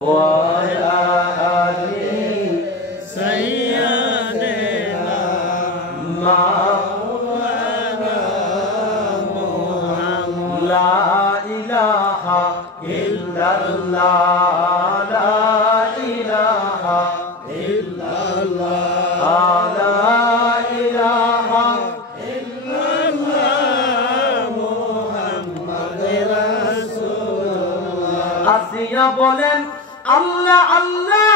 وعلى آل سيدنا مولانا محمد لا إله إلا الله لا إله إلا الله لا إله إلا الله محمد رسول الله আসিয়া বলেন আল্লাহ আল্লাহ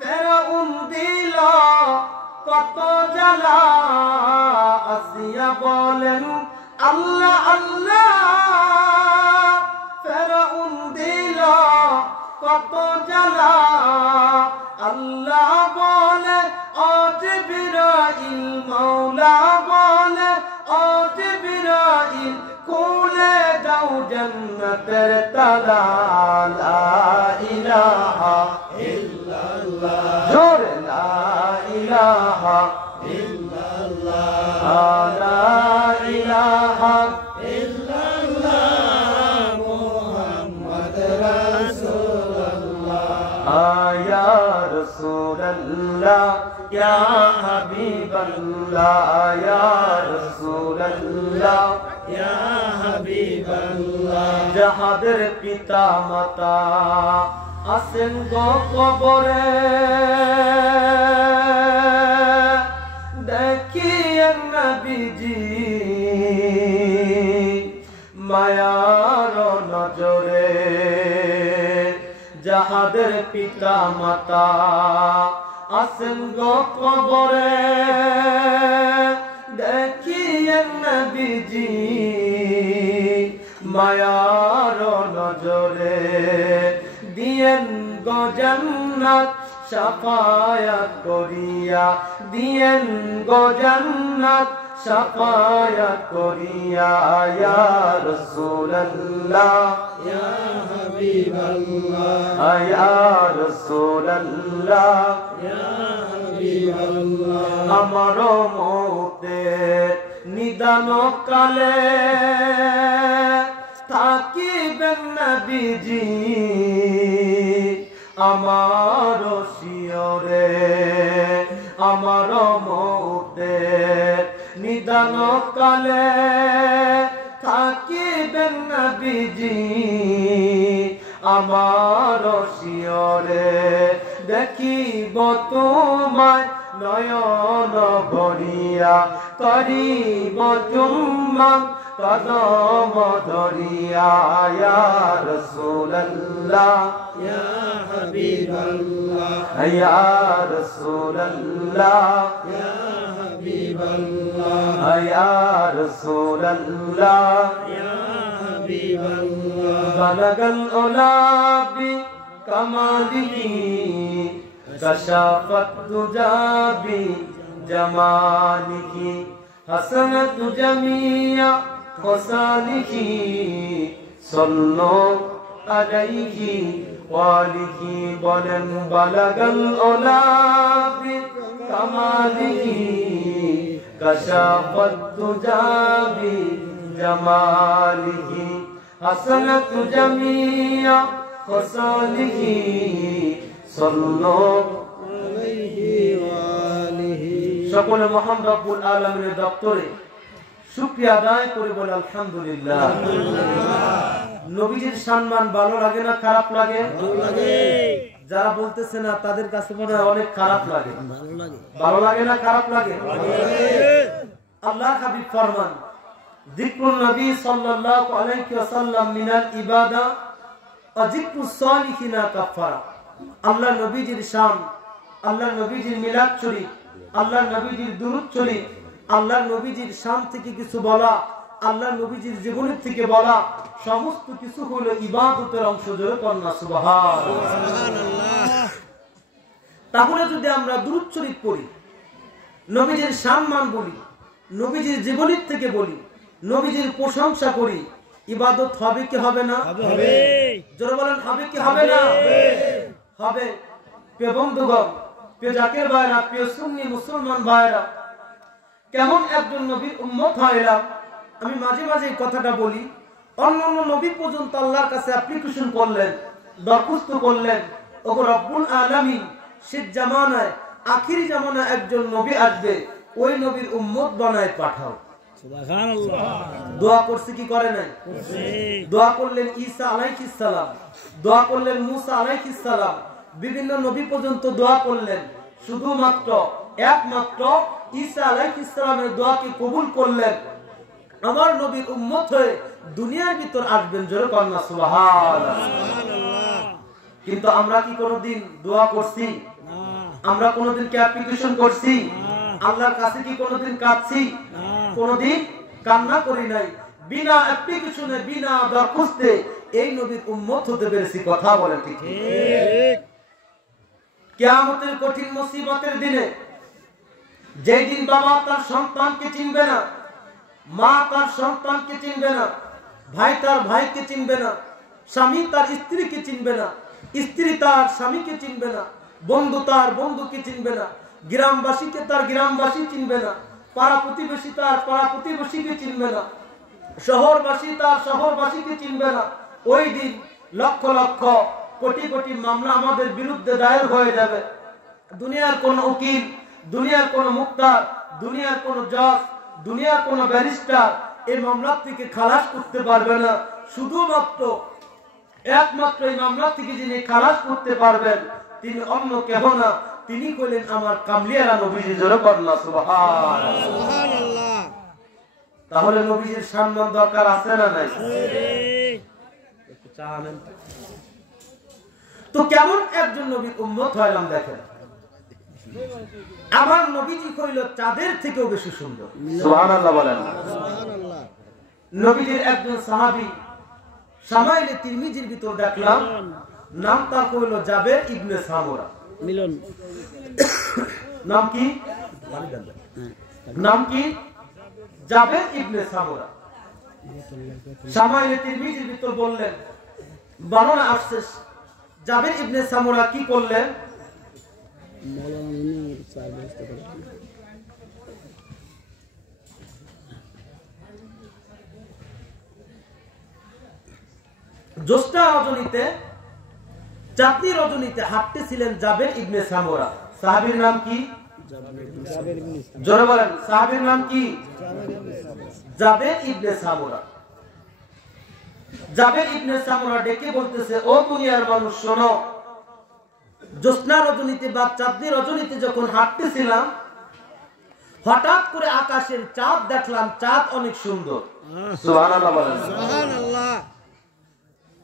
ফেরাউন দিল কত জ্বালা আসিয়া বলেন আল্লাহ আল্লাহ ফেরাউন দিল কত জ্বালা আল্লাহ বলে ও জিবরাইল মাওলা বলে ও জিবরাইল খুলে দাও জান্নাতের তালা লা ইলাহা ইল্লাল্লাহ জোরে লা ইলাহা ইল্লাল্লাহ লা ইলাহা ইল্লাল্লাহ মুহাম্মদ রাসূলুল্লাহ ইয়া রাসূলুল্লাহ ইয়া হাবিবাল্লাহ ইয়া রাসূলুল্লাহ ইয়া হাবিবাল্লাহ যাহাদের পিতা মাতা আছেন গো কবরে দেখিয়েন নবীজি মায়ার নজরে যাহাদের পিতা মাতা আছেন গো কবরে দেখিয়েন নবীজি মায়ার নজরে দিয়েন গো জান্নাত শাফায়াত করিয়া দিয়েন গো জান্নাত শাফায়াত করিয়া ইয়া রাসূলুল্লাহ ইয়া হাবিবাল্লাহ ইয়া রাসূলুল্লাহ ইয়া হাবিবাল্লাহ আমার মওতের নিদান কালে থাকিবেন নবীজি আমার শিয়রে আমার মওতের নিদান কালে থাকিবেন নবীজি আমার শিয়রে দেখিব তোমায় নয়ন ভরিয়া করিব চুম্বন কদম ধরিয়া ইয়া রাসূলুল্লাহ ইয়া হাবিবাল্লাহ ইয়া রাসূলুল্লাহ ইয়া হাবিবাল্লাহ ইয়া রাসূলুল্লাহ ইয়া হাবিবাল্লাহ বালাগাল উলা বি কামালিহি কশাফত দুজা বি জামালিহি হাসানাতু জামিয়া খসালিহি সাল্লু আলাইহি ওয়ালিহি বলেন বালাগাল উলা বি কামালিহি কশাফত দুজা বি জামালিহি হাসানাতু জামিয়া খসালিহি সাল্লু আলাইহি ওয়ালিহি সকল মহান রব্বুল আলামিনের দপ্তরে শুকরিয়া আদায় করে বলে আলহামদুলিল্লাহ। নবীজির সম্মান ভালো লাগে না খারাপ লাগে? ভালো লাগে। যারা বলতেছে না তাদের কাছে মনে হয় অনেক খারাপ লাগে। ভালো লাগে। ভালো লাগে না খারাপ লাগে? ভালো লাগে। আল্লাহ হাবিব ফরমান যিকরুন নবী সাল্লাল্লাহু আলাইহি ওয়াসাল্লাম মিনাল ইবাদা ওয়া যিকরুস সালিহিনা কাফারা। আল্লাহ নবীজির শান, আল্লাহ নবীজির মিলাদ শরীফ, আল্লাহ নবীজির দুরূদ শরীফ, আল্লাহ নবীজির শান থেকে কিছু বলা, আল্লাহ নবীজির জীবনী থেকে বলা সমস্ত কিছু হলো ইবাদতের অংশ। জোরে কন্যা সুবহানাল্লাহ। তাহলে যদি আমরা দুরূদ শরীফ পড়ি, নবীজির সম্মান বলি, নবীজির জীবনী থেকে বলি, নবীজির প্রশংসা করি, ইবাদত হবে কি হবে না? হবে। জোরে বলেন হবে কি হবে না? হবে। প্রিয় বন্ধুগণ, প্রিয় জাকের ভাইরা, প্রিয় সুন্নি মুসলমান ভাইরা, কেমন একজন নবীর উম্মত হইলাম। আমি মাঝে মাঝে কথাটা বলি, অন্যান্য নবী পর্যন্ত আল্লাহর কাছে অ্যাপ্লিকেশন করলেন, দরখাস্ত করলেন, ওগো রব্বুল আলামিন শেষ জামানায় আখিরি জামানায় একজন নবী আসবে, ওই নবীর উম্মত বানায় পাঠাও। সুবহানাল্লাহ। দোয়া করছে কি করে নাই? দোয়া করলেন ঈসা আলাইহিস সালাম, দোয়া করলেন মুসা আলাইহিস সালাম, বিভিন্ন নবী পর্যন্ত দোয়া করলেন। শুধুমাত্র একমাত্র ঈসা আলাইহিস সালামের দোয়াকে কবুল করলেন, আমার নবীর উম্মত হয়ে দুনিয়ার ভিতর আসবেন। জোরে কন্যা সুবহানাল্লাহ। কিন্তু আমরা কি কোনোদিন দোয়া করছি? আমরা কোনোদিন কি অ্যাপ্লিকেশন করছি? আল্লাহর কাছে কি কোনোদিন কাঁদছি? কোনোদিন কান্না করি নাই। বিনা অ্যাপ্লিকেশনে, বিনা দরখাস্তে এই নবীর উম্মত হতে পেরেছি। কথা বলেন ঠিক? কিয়ামতের কঠিন মুসিবতের দিনে, যেই দিন বাবা তার সন্তানকে চিনবে না, মা তার সন্তানকে চিনবে না, ভাই তার ভাইকে চিনবে না, স্বামী তার স্ত্রীকে চিনবে না, স্ত্রী তার স্বামীকে চিনবে না, বন্ধু তার বন্ধুকে চিনবে না, গ্রামবাসীকে তার গ্রামবাসী চিনবে না, পাড়া প্রতিবেশী তার পাড়া প্রতিবেশীকে চিনবে না, শহরবাসী তার শহরবাসীকে চিনবে না। ওই দিন লক্ষ লক্ষ কোটি কোটি মামলা আমাদের বিরুদ্ধে দায়ের হয়ে যাবে। দুনিয়ার কোন উকিল, দুনিয়ার কোন মুক্তার, দুনিয়ার কোন জজ, দুনিয়ার কোন ব্যারিস্টার এই মামলা থেকে খালাস করতে পারবে না। শুধুমাত্র একমাত্র এই মামলা থেকে যিনি খালাস করতে পারবেন তিনি অন্য কেহ না, তিনি কইলেন আমার কামলিয়ারা নবীজি। জোরে বলনা সুবহানাল্লাহ। তাহলে নবীজির সম্মান দরকার আছে না নাই? তো কেমন একজন নবীর উম্মত হইলাম দেখেন। আমার নবীজি কইল চাঁদের থেকেও বেশি সুন্দর। সুবহানাল্লাহ বলেন। সুবহানাল্লাহ। নবীজির একজন সাহাবী শামাইলে তিরমিজির ভিতর দেখলাম, নাম তার কইল জাবের ইবনে সামুরা। মিলন নাম কি? নাম কি? জাবের ইবনে সামুরা। শামাইলে তিরমিজির ভিতর বললেন, বর্ণনা আসছে জাবের ইবনে সামুরা কি করলেন? জ্যৈষ্ঠা রজনীতে, চাঁদনি রজনীতে হাঁটতেছিলেন জাবের ইবনে সামুরা। সাহাবীর নাম কি? জোরে বলেন, সাহাবীর নাম কি? জাবের ইবনে সামুরা। জাবের ইবনে সামুরা ডেকে বলতেছে, ও দুনিয়ার মানুষ শোনো, জ্যোৎস্না রজনীতে বা চাঁদনি রজনীতে যখন হাঁটতেছিলাম, হঠাৎ করে আকাশের চাঁদ দেখলাম, চাঁদ অনেক সুন্দর। সুবহানাল্লাহ বলেন। সুবহানাল্লাহ।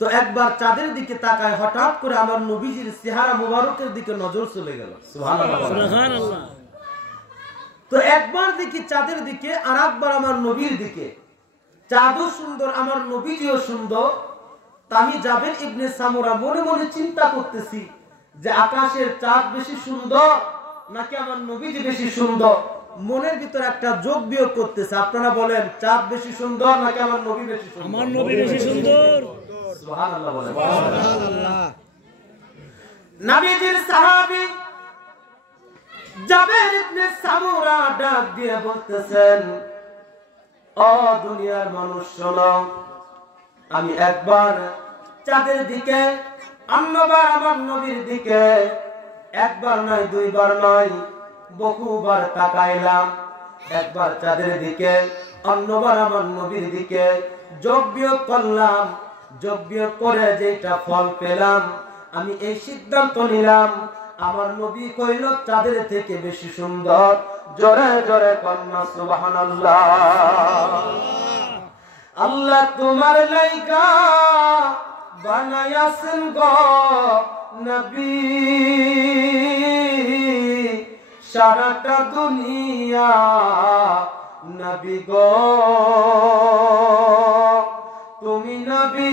তো একবার চাঁদের দিকে তাকায়, হঠাৎ করে আমার নবীজির চেহারা মুবারকের দিকে নজর চলে গেল। সুবহানাল্লাহ সুবহানাল্লাহ। তো একবার দেখি চাঁদের দিকে, আর একবার আমার নবীর দিকে। চাঁদও সুন্দর, আমার নবীজিও সুন্দর। আমি জাবের ইবনে সামুরা মনে মনে চিন্তা করতেছি যে আকাশের চাঁদ বেশি সুন্দর নাকি আমার নবীজি বেশি সুন্দর। মনের ভিতর একটা যোগ বিয়োগ করতেছে। আপনারা বলেন, চাঁদ বেশি সুন্দর নাকি আমার নবী বেশি সুন্দর? আমার নবী বেশি সুন্দর। সুবহানাল্লাহ বলেন। সুবহানাল্লাহ। নবীজির সাহাবী জাবের ইবনে সামুরা ডাক দিয়ে বলতেছেন, ও দুনিয়ার মানুষ শোনো, আমি একবার চাঁদের দিকে, অন্যবার আমার নবীর দিকে, একবার নয় দুইবার নয় বহুবার তাকাইলাম। একবার চাঁদের দিকে, অন্যবার আমার নবীর দিকে। যোগ বিয়োগ করলাম, যোগ বিয়োগ করে যেটা ফল পেলাম, আমি এই সিদ্ধান্ত নিলাম আমার নবী কইল চাঁদের থেকে বেশি সুন্দর। জোরে জোরে কন্যা সুবহানাল্লাহ। আল্লাহ তোমার লাইকা বানায়াছেন গো নবী, সারাটা দুনিয়া নবী গো, তুমি নবী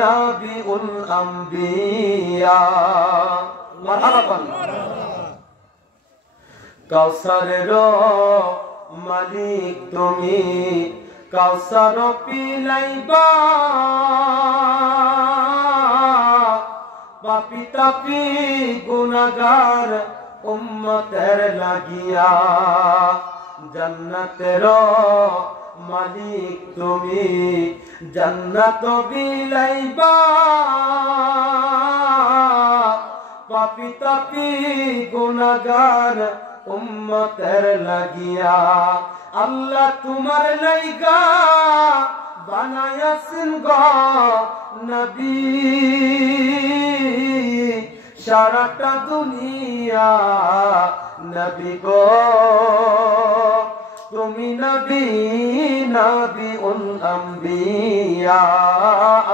নবীউল আম্বিয়া। মারহাবান। কাউসারের মালিক তুমি, কাউসার পিলাইবা পাপি তাপি গুনাহগার উম্মতের লাগিয়া। জান্নাতের মালিক তুমি জান্নাত বিলাইবা পাপী তাপী গুনাহগার উম্মতের লাগিয়া আল্লাহ তোমার লাইগা বানায়াছেন গো নবী সারাটা দুনিয়া নবী গো তুমি নবী নবীউল আম্বিয়া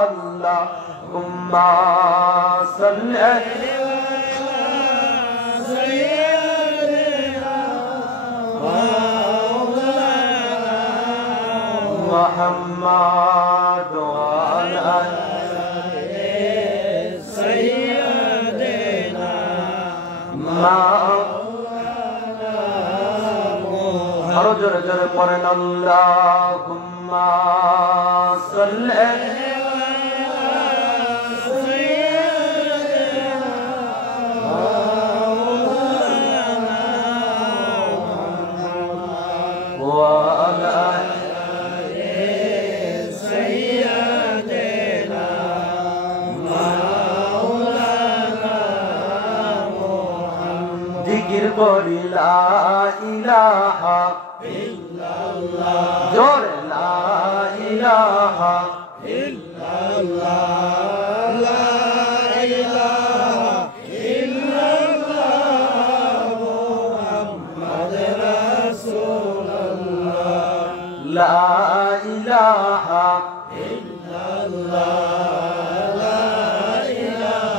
আল্লাহুম্মা সাল্লি محمد وعلى سيدنا مولانا أرجو رجل قرن اللهم صل قل لا إله إلا الله جور لا إله إلا الله لا إله إلا الله محمد رسول الله لا إله إلا الله لا إله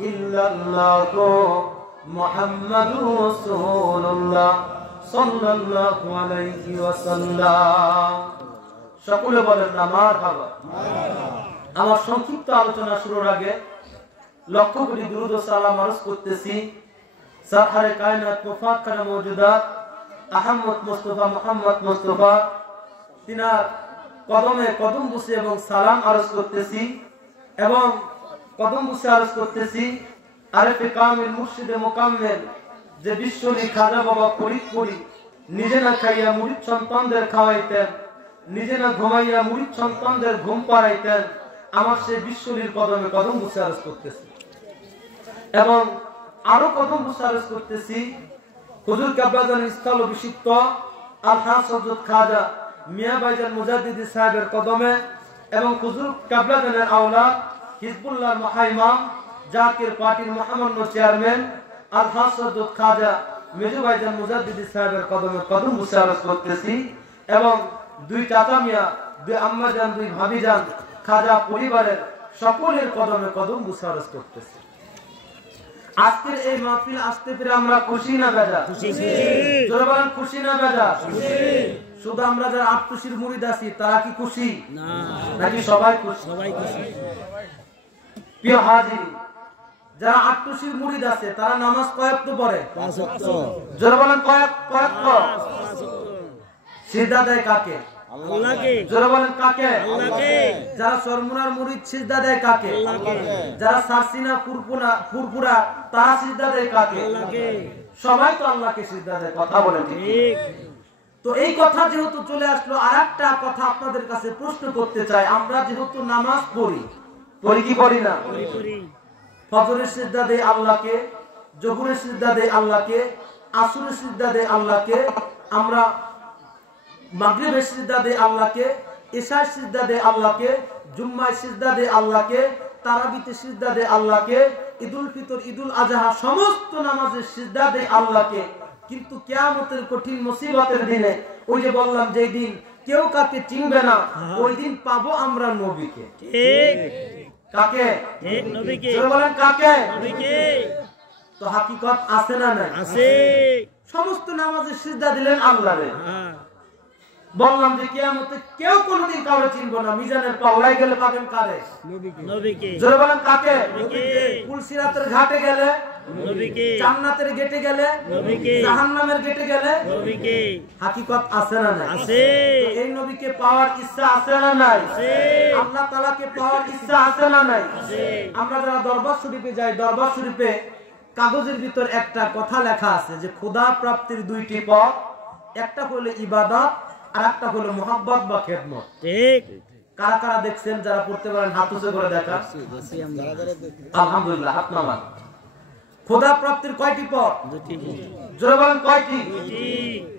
إلا الله মুহাম্মাদুর রাসূলুল্লাহ সাল্লাল্লাহু আলাইহি ওয়াসাল্লাম সকলে বলেন না মারহাবা। আমার সংক্ষিপ্ত আলোচনা শুরুর আগে লক্ষ কোটি দুরূদ ও সালাম আরজ করতেছি সারহারে কায়নাত মুফাক্কারা মওজুদাত আহমদ মুস্তাফা মুহাম্মদ মুস্তাফা তিনার কদমে কদম বসে এবং সালাম আরজ করতেছি এবং কদম বসে আরজ করতেছি আরেফে কামিল মুর্শিদে মুকাম্মেল যে বিশ্বলি খাজা বাবা ফরিদপুরি নিজে না খাইয়া মুরিদ সন্তানদের খাওয়াইতেন, নিজে না ঘুমাইয়া মুরিদ সন্তানদের ঘুম পাড়াইতেন, আমার সেই বিশ্বলির কদমে কদম বসে আরজ করতেছি এবং আরো কদম বসে আরজ করতেছি হুজুর কাবলাজানের স্থল অভিষিক্ত আলহাজ হযরত খাজা মিয়া ভাইজান মুজাদ্দিদি সাহেবের কদমে এবং হুজুর কাবলাজানের আওলাদ হিজবুল্লাহ মহাইমাম জাকির পার্টির মহামান্য চেয়ারম্যান আলহাজ হযরত খাজা মেজু ভাইজান মুজাদ্দিদি সাহেবের কদমে কদম বসে আরজ করতেছি এবং দুই চাচা মিয়া, দুই আম্মা জান, দুই ভাবি জান খাজা পরিবারের সকলের কদমে কদম বসে আরজ করতেছি। আজকের এই মাহফিল আসতে পেরে আমরা খুশি না বেজা? খুশি। জোরে বলেন খুশি না বেজা? খুশি। শুধু আমরা যারা আটটুসির মুরিদ আছি তারা কি খুশি না নাকি সবাই খুশি? সবাই খুশি। প্রিয় হাজির, যারা আটটুসির মুরিদ আছে তারা নামাজ কয় ওয়াক্ত পড়ে? 5 ওয়াক্ত। জোরে বলেন কয় ওয়াক্ত? 5 ওয়াক্ত। সিজদা দেয় কাকে? আল্লাহকে। জোরে বলেন কাকে? আল্লাহকে। যারা চরমুনার মুরিদ সিজদা দেয় কাকে? আল্লাহকে। যারা সারসিনা ফুরফুরা তারা সিজদা দেয় কাকে? আল্লাহকে। সবাই তো আল্লাহকে সিজদা দেয়, কথা বলেন ঠিক? তো এই কথা যেহেতু চলে আসলো, আরেকটা কথা আপনাদের কাছে প্রশ্ন করতে চাই। আমরা যেহেতু নামাজ পড়ি কি পড়ি না? ফজরের সিজদা দেয় আল্লাহকে, জোহরের সিজদা দেয় আল্লাহকে, আসরের সিজদা দেয় আল্লাহকে, আমরা মাগরিবের সিজদা দেয় আল্লাহকে, ইশার সিজদা দেয় আল্লাহকে, জুম্মায় সিজদা দেয় আল্লাহকে, তারাবিতে সিজদা দেয় আল্লাহকে, ঈদুল ফিতর, ঈদুল আজহা সমস্ত নামাজের সিজদা দেয় আল্লাহকে। কিন্তু কিয়ামতের কঠিন মুসিবতের দিনে, ওই যে বললাম যেই দিন কেউ কাকে চিনবে না, ওই দিন পাবো আমরা নবীকে। ঠিক। কাকে? ঠিক, নবীকে। জোরে বলেন কাকে? নবীকে। তো হাকিকত আছে না নাই? আছে। সমস্ত নামাজের সিজদা দিলেন আল্লাহরে। বললাম যে কিয়ামতে কেউ কোনোদিন কাউকে চিনবো না, মিজানের পাল্লায় গেলে পাবেন কারে? নবীকে। জোরে বলেন কাকে? নবীকে। পুলসিরাতের ঘাটে গেলে নবীকে। জান্নাতের গেটে গেলে নবীকে। জাহান্নামের গেটে গেলে নবীকে। হাকিকত আছে না নাই? আছে। তো এই নবীকে পাওয়ার ইচ্ছা আছে না নাই? আছে। আল্লাহ তাআলাকে পাওয়ার ইচ্ছা আছে না নাই? আছে। আমরা যারা দরবার শরীফে যাই, দরবার শরীফে কাগজের ভিতর একটা কথা লেখা আছে যে খোদা প্রাপ্তির দুইটি পথ, একটা হলো ইবাদত আর একটা হলো মুহাব্বত বা খেদমত। ঠিক। কারা কারা দেখছেন? যারা পড়তে পারেন হাত উঁচু করে দেখা। আলহামদুলিল্লাহ, হাত নামান। খোদা প্রাপ্তির কয়টি পথ? দুইটি। জোরে বলেন কয়টি?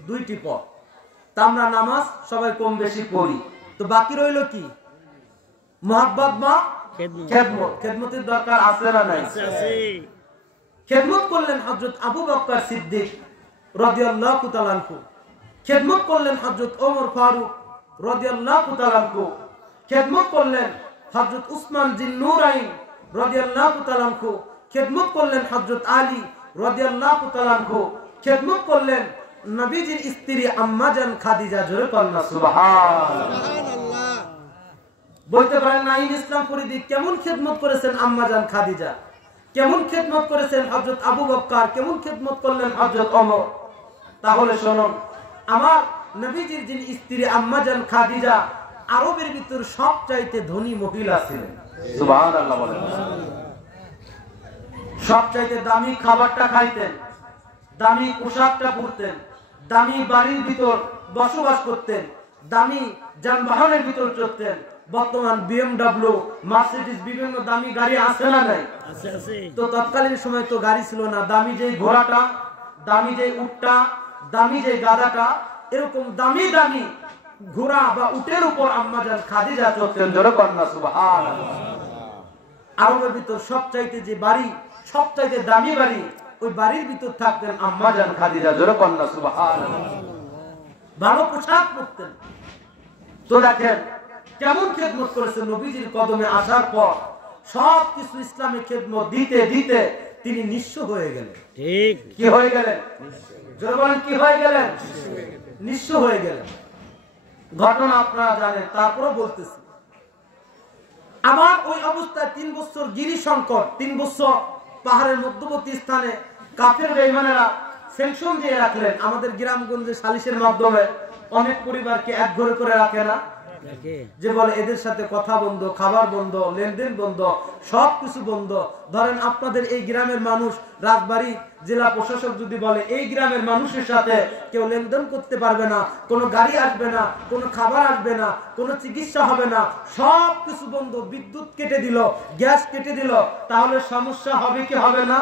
দুইটি পথ। তা আমরা নামাজ সবাই কম বেশি পড়ি, তো বাকি রইল কি? মুহাব্বত বা খেদমত। খেদমতের দরকার আছে না নাই? আছে। খেদমত করলেন হযরত আবু বকর সিদ্দিক রাদিয়াল্লাহু তাআলা আনহু, খেদমত করলেন হযরত ওমর ফারুক রাদিয়াল্লাহু তাআলা আনহু, খেদমত করলেন হযরত উসমান জিন্নুরাইন রাদিয়াল্লাহু তাআলা আনহু, খেদমত করলেন হযরত আলী রাদিয়াল্লাহু তাআলা আনহু, খেদমত করলেন নবীজির স্ত্রী আম্মা জান খাদিজা। জোরে বলেন সুবহানাল্লাহ। বলতে পারেন না ইসলাম পরিধি কেমন খেদমত করেছেন আম্মা জান খাদিজা, কেমন খেদমত করেছেন হযরত আবু বকর, কেমন খেদমত করলেন হযরত ওমর। তাহলে শুনুন, আমার নবীজির যিনি স্ত্রী আম্মা জান খাদিজা আরবের ভিতর সবচাইতে ধনী মহিলা ছিলেন। সুবহানাল্লাহ বলেন। সবচাইতে দামি খাবারটা খাইতেন, দামি পোশাকটা পরতেন, দামি বাড়ির ভিতর বসবাস করতেন, দামি যানবাহনের ভিতর চলতেন। বর্তমান বিএমডব্লিউ, মার্সিডিজ, বিভিন্ন দামি গাড়ি আছে না নাই? তো তৎকালীন সময় তো গাড়ি ছিল না। দামি যে ঘোড়াটা, দামি যে উটটা, দামি যে গাধাটা, এরকম দামি দামি ঘোড়া বা উটের উপর আম্মা জান খাদিজা চলতেন। জোরে কন্যা সুবহানাল্লাহ। আরবের ভিতর সবচাইতে যে বাড়ি, সবচাইতে দামি বাড়ি, ওই বাড়ির ভিতর থাকতেন আম্মা জান খাদিজা। জোরে কন্যা সুবহানাল্লাহ। ভালো পোশাক পরতেন। তো দেখেন কেমন খেদমত করেছেন নবীজির কদমে আসার পর। সবকিছু ইসলামে খেদমত দিতে দিতে তিনি নিঃস্ব হয়ে গেলেন। ঠিক। কি হয়ে গেলেন? জোরে বলেন কি হয়ে গেলেন? নিঃস্ব হয়ে গেলেন। ঘটনা আপনারা জানেন, তারপরে বলতেছি। আবার ওই অবস্থায় 3 বছর গিরি সংকট, 3 বছর পাহাড়ের মধ্যবর্তী স্থানে কাফের বেঈমানেরা সেনশন দিয়ে রাখলেন। আমাদের গ্রামগঞ্জে সালিশের মাধ্যমে অনেক পরিবারকে এক ঘরে করে রাখে না, যে বলে এদের সাথে কথা বন্ধ, খাবার বন্ধ, লেনদেন বন্ধ, সবকিছু বন্ধ। ধরেন আপনাদের এই গ্রামের মানুষ, রাজবাড়ী জেলা প্রশাসক যদি বলে এই গ্রামের মানুষের সাথে কেউ লেনদেন করতে পারবে না, কোনো গাড়ি আসবে না, কোনো খাবার আসবে না, কোনো চিকিৎসা হবে না, সবকিছু বন্ধ, বিদ্যুৎ কেটে দিল, গ্যাস কেটে দিল, তাহলে সমস্যা হবে কি হবে না?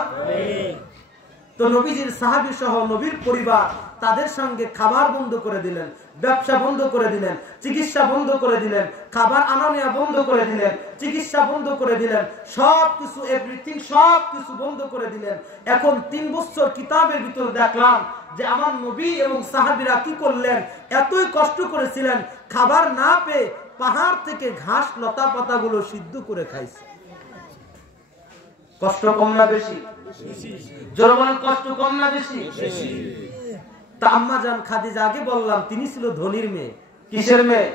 তো নবীজির সাহাবী সহ নবীর পরিবার তাদের সঙ্গে খাবার বন্ধ করে দিলেন, ব্যবসা বন্ধ করে দিলেন, চিকিৎসা বন্ধ করে দিলেন, খাবার আনা নেওয়া বন্ধ করে দিলেন, চিকিৎসা বন্ধ করে দিলেন, সবকিছু এভরিথিং সবকিছু বন্ধ করে দিলেন। এখন 3 বছর কিতাবের ভিতর দেখলাম যে আমার নবী এবং সাহাবীরা কি করলেন, এতই কষ্ট করেছিলেন, খাবার না পেয়ে পাহাড় থেকে ঘাস লতা পাতাগুলো সিদ্ধ করে খাইছে। কষ্ট কম না বেশি? জোরে বলেন কষ্ট কম না বেশি? তা আম্মা জান খাদিজা, আগে বললাম তিনি ছিল ধনীর মেয়ে। কিসের মেয়ে?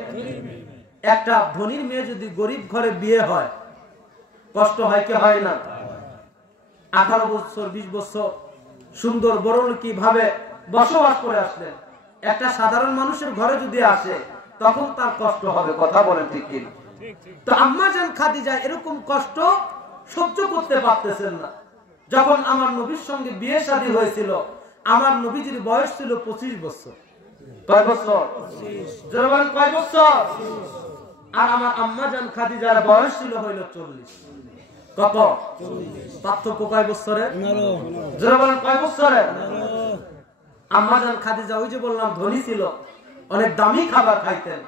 একটা ধনীর মেয়ে যদি গরিব ঘরে বিয়ে হয় কষ্ট হয় কি হয় না? 18 বছর 20 বছর সুন্দর বড়লোকি ভাবে বসবাস করে আসলেন, একটা সাধারণ মানুষের ঘরে যদি আসে তখন তার কষ্ট হবে। কথা বলেন ঠিক কি? তো আম্মা জান খাদিজা এরকম কষ্ট সহ্য করতে পারতেছেন না। যখন আমার নবীর সঙ্গে বিয়ে শাদী হয়েছিল, আমার নবীজির বয়স ছিল 25 বছর। কয় বছর? জোরে বলেন কয় বছর? আর আমার আম্মা জান খাদিজার বয়স ছিল হইল 40। কত? 40। পার্থক্য কয় বছরে? 9। জোরে বলেন কয় বছরে? 9। আম্মা জান খাদিজা ওই যে বললাম ধনী ছিল, অনেক দামি খাবার খাইতেন,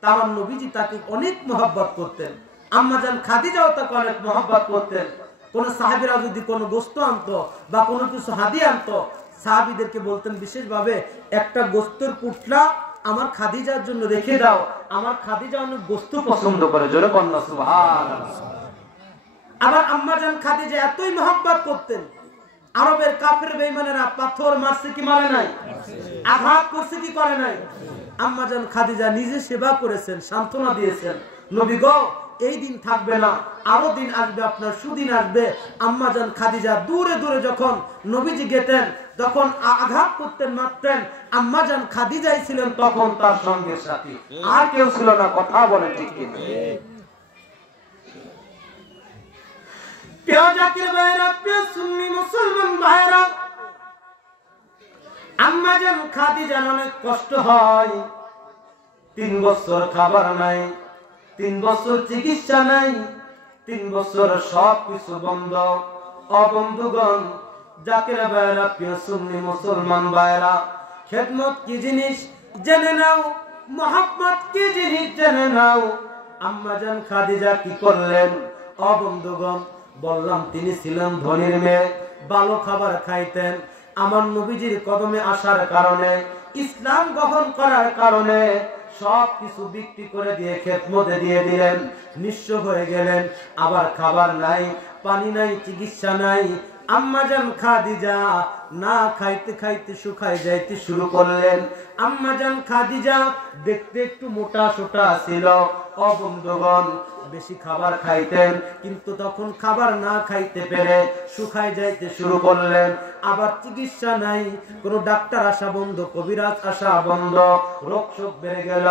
তা আমার নবীজি তাকে অনেক মহব্বত করতেন। আম্মা জান খাদিজাও তাকে অনেক মহব্বত করতেন। কোন সাহাবীরা যদি কোনো গোস্ত আনতো বা কোনো কিছু হাদিয়া আনতো, সাহাবীদেরকে বলতেন বিশেষভাবে একটা গোস্তের পুটলা আমার খাদিজার জন্য রেখে দাও, আমার খাদিজা অনেক গোস্ত পছন্দ করে। জোরে কন্যা সুবহানাল্লাহ। আবার আম্মা জান খাদিজা এতই মহব্বত করতেন, আরবের কাফের বেঈমানেরা পাথর মারছে কি মারে নাই? আঘাত করছে কি করে নাই? আম্মাজান খাদিজা নিজে সেবা করেছেন, সান্ত্বনা দিয়েছেন, নবী গো এই দিন থাকবে না, আরো দিন আসবে, আপনার সুদিন আসবে। আম্মাজান খাদিজা দূরে দূরে যখন নবীজি গেতেন, তখন আঘাত করতেন, মারতেন, আম্মাজান খাদিজাই ছিলেন তখন তার সঙ্গে সাথী, আর কেউ ছিল না। কথা বলেন ঠিক কি? প্রিয় জাকির ভাইরা, প্রিয় সুন্নি মুসলমান ভাইরা, আম্মাজান খাদিজার অনেক কষ্ট হয়। 3 বছর খাবার নাই, 3 বছর চিকিৎসা নাই, 3 বছর সব কিছু বন্ধ। অবন্ধুগণ, জাকির ভাইরা, প্রিয় সুন্নি মুসলমান ভাইরা, খেদমত কি জিনিস জেনে নাও, মোহাম্মত কি জিনিস জেনে নাও। আম্মাজান খাদিজা কি করলেন? অবন্ধুগণ, বললাম তিনি ছিলেন ধনীর মেয়ে, ভালো খাবার খাইতেন। আমার নবীজির কদমে আসার কারণে, ইসলাম গ্রহণ করার কারণে সব কিছু বিক্রি করে দিয়ে খেদমতে দিয়ে দিলেন, নিঃস্ব হয়ে গেলেন। আবার খাবার নাই, পানি নাই, চিকিৎসা নাই। আম্মাজান খাদিজা না খাইতে খাইতে শুকায় যাইতে শুরু করলেন। আম্মাজান খাদিজা দেখতে একটু মোটা সোটা ছিল। অবন্ধুগণ, বেশি খাবার খাইতেন, কিন্তু তখন খাবার না খাইতে পেরে শুকায় যাইতে শুরু করলেন। আবার চিকিৎসা নাই, কোন ডাক্তার আসা বন্ধ, কবিরাজ আসা বন্ধ, রোগ শোক বেড়ে গেল।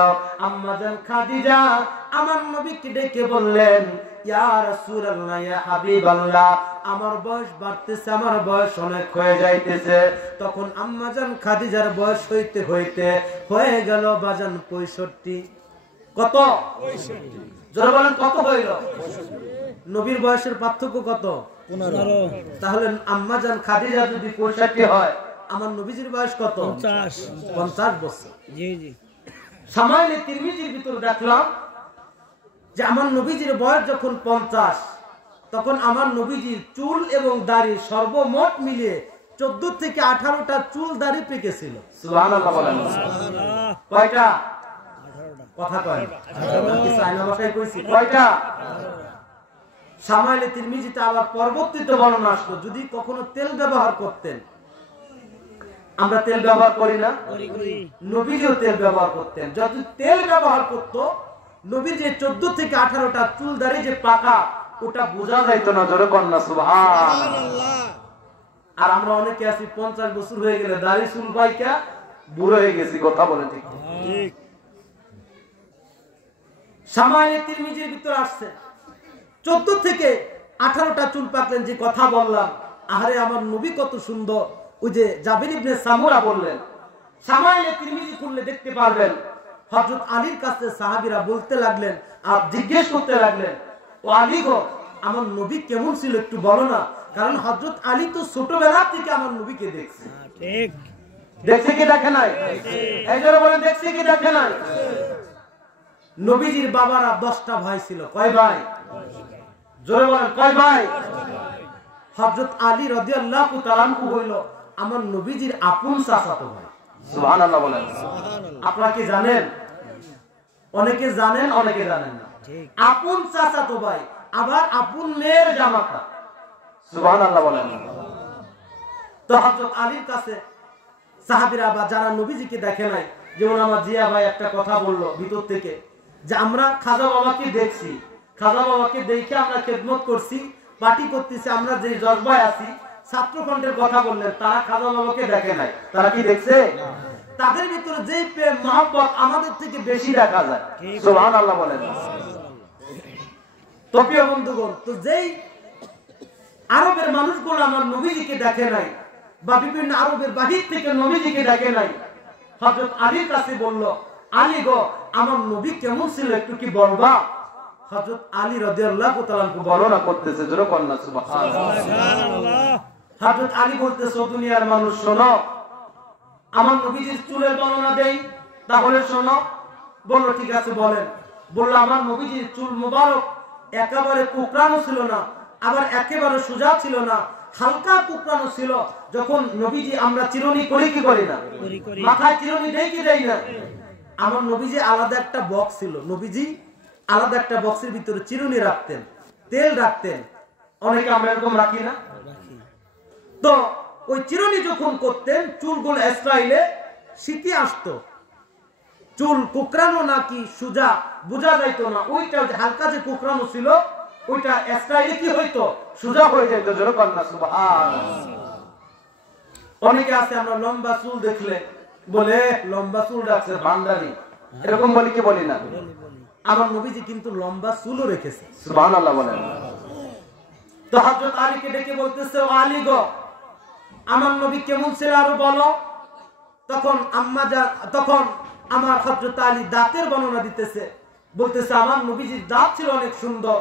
আম্মাজান খাদিজা আমার নবীকে ডেকে বললেন, ইয়া রাসূলুল্লাহ, ইয়া হাবিবাল্লাহ, আমার বয়স বাড়তেছে, আমার বয়স অনেক হয়ে যাইতেছে। তখন আম্মাজান খাদিজার বয়স হইতে হইতে হয়ে গেল বাজান 65। কত? 65। যারা বলেন কত হইল? নবীর বয়সের পার্থক্য কত? 15। তাহলে আম্মাজান খাদিজা যদি 65 হয়, আমার নবীজির বয়স কত? 50 বছর। জি জি। সামাইলে তিরমিজির ভিতরে দেখলাম যে আমার নবীজির বয়স যখন 50, তখন আমার নবীজির চুল এবং দাড়ি সর্বমোট মিলিয়ে 14 থেকে 18টা চুল দাড়ি পেকেছিল। সুবহানাল্লাহ বলেন। কয়টা? কথা কয় কি সাইনা ভাষায় কইছি? কয়টা? সামাইলে তিরমিজিতে আবার পরবর্তীতে বর্ণনা আসলো, যদি কখনো তেল ব্যবহার করতেন, আমরা তেল ব্যবহার করি না, নবীজিও তেল ব্যবহার করতেন, যত তেল ব্যবহার করত, নবীর যে 14 থেকে 18টা চুল দাড়ি যে পাকা, ওটা বোঝা যাইতো না। জোরে কন্যা সুবহানাল্লাহ। আর আমরা অনেকে আছি 50 বছর হয়ে গেলে দাড়ি চুল পাইকা বুড়ো হয়ে গেছি। কথা বলে ঠিক? সামাইলে তিরমিজির ভিতর আসছে 14 থেকে 18টা চুল পাকলেন, যে কথা বললাম, আহারে আমার নবী কত সুন্দর। ওই যে জাবির ইবনে সামুরা বললেন, সামাইলে তিরমিজি খুললে দেখতে পারবেন, হযরত আলীর কাছে সাহাবীরা বলতে লাগলেন, আর জিজ্ঞেস করতে লাগলেন, ও আলী গো, আমার নবী কেমন ছিল একটু বলো না। কারণ হযরত আলী তো ছোটবেলা থেকে আমার নবীকে দেখছে। ঠিক দেখছে কি দেখে নাই? এই জন্য বলেন, দেখছে কি দেখে নাই? নবীজির বাবারা 10টা ভাই ছিল। কয় ভাই? জোরে বলেন, কয় ভাই? হযরত আলী রাদিয়াল্লাহু তাআলা আনহু হইল আমার নবীজির আপন চাচাতো ভাই। সুবহানাল্লাহ বলেন। আপনারা কি জানেন? অনেকে জানেন, অনেকে জানেন না। আপন চাচাতো ভাই, আবার আপন মেয়ের জামাতা। সুবহানাল্লাহ বলেন। তো হযরত আলীর কাছে সাহাবীরা বা যারা নবীজিকে দেখে নাই, যেমন আমার জিয়া ভাই একটা কথা বললো ভিতর থেকে, যে আমরা খাজা বাবাকে দেখছি, খাজা বাবাকে দেখে আমরা খেদমত করছি, পার্টি করতেছি, আমরা যে জজবায় আছি, ছাত্রখণ্ডের কথা বললেন, তারা খাজা বাবাকে দেখে নাই। তারা কি দেখছে? তাদের ভিতরে যে প্রেম মহব্বত আমাদের থেকে বেশি দেখা যায়। সুবহানাল্লাহ বলেন। তো প্রিয় বন্ধুগণ, তো যেই আরবের মানুষগুলো আমার নবীজিকে দেখে নাই, বা বিভিন্ন আরবের বাহির থেকে নবীজিকে দেখে নাই, হযরত আলীর কাছে বলল, আলী গো, আমার নবী কেমন ছিল একটু কি বলবা? হযরত আলী রাদিয়াল্লাহু তাআলা বর্ণনা করতেছে, জোরে কন্যা সুবহানাল্লাহ। হযরত আলী বলতেছে, দুনিয়ার মানুষ শোনো, আমার নবীজির চুলের বর্ণনা দেই, তাহলে শোনো। বলল ঠিক আছে বলেন। বলল, আমার নবীজির চুল মোবারক একেবারে কুকরানো ছিল না, আবার একেবারে সোজা ছিল না, হালকা কুকরানো ছিল। যখন নবীজি, আমরা চিরুনি করি কি করি না? মাথায় চিরুনি দেই কি দেই না? আমার নবীজি আলাদা একটা বক্স ছিল, নবীজি আলাদা একটা বক্সের ভিতরে চিরুনি রাখতেন, তেল রাখতেন। অনেকে আমরা এরকম রাখি না? তো ওই চিরুনি যখন করতেন, চুলগুলো স্টাইলে শীতে আসতো, চুল কুকরানো নাকি সুজা বোঝা যাইতো না, ওইটা হালকা যে কুকরানো ছিল ওইটা স্টাইলে কি হইতো, সোজা হয়ে যেত। জোরে কন্যা সুবহানাল্লাহ। অনেকে আছে আমরা লম্বা চুল দেখলে বলে লম্বা চুল রাখছে ভান্ডারি, এরকম বলি কি বলি না? আমার নবীজি কিন্তু লম্বা চুলও রেখেছে। সুবহানাল্লাহ বলেন। তো হযরত আলীকে ডেকে বলতেছে, ও আলী গো, আমার নবী কেমন ছিল আরো বলো। তখন তখন আমার হযরত আলী দাঁতের বর্ণনা দিতেছে, বলতেছে আমার নবীজির দাঁত ছিল অনেক সুন্দর।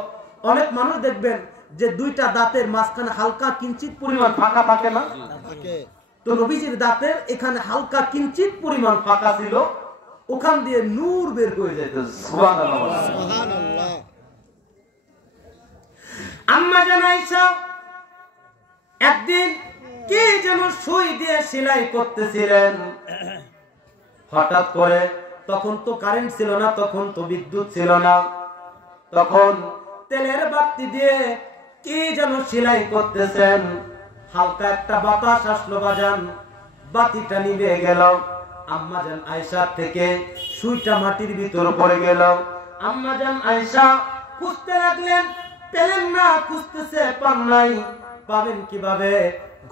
অনেক মানুষ দেখবেন যে দুইটা দাঁতের মাঝখানে হালকা কিঞ্চিত পরিমাণ ফাঁকা থাকে না, তো নবীজির দাঁতের এখানে হালকা কিঞ্চিত পরিমাণ ফাঁকা ছিল, ওখান দিয়ে নূর বের হয়ে যেত। সুবহানাল্লাহ সুবহানাল্লাহ। আম্মা জান আয়েশা একদিন কি যেন সুই দিয়ে সেলাই করতেছিলেন, হঠাৎ করে, তখন তো কারেন্ট ছিল না, তখন তো বিদ্যুৎ ছিল না, তখন তেলের বাতি দিয়ে কি যেন সেলাই করতেছেন, হালকা একটা বাতাস আসলো বাজান, বাতিটা নিভে গেল। আম্মা জান আয়েশা থেকে সুইটা মাটির ভিতর পড়ে গেল। আম্মা জান আয়েশা খুঁজতে লাগলেন, পেলেন না, খুঁজতেছে পান নাই, পাবেন কিভাবে,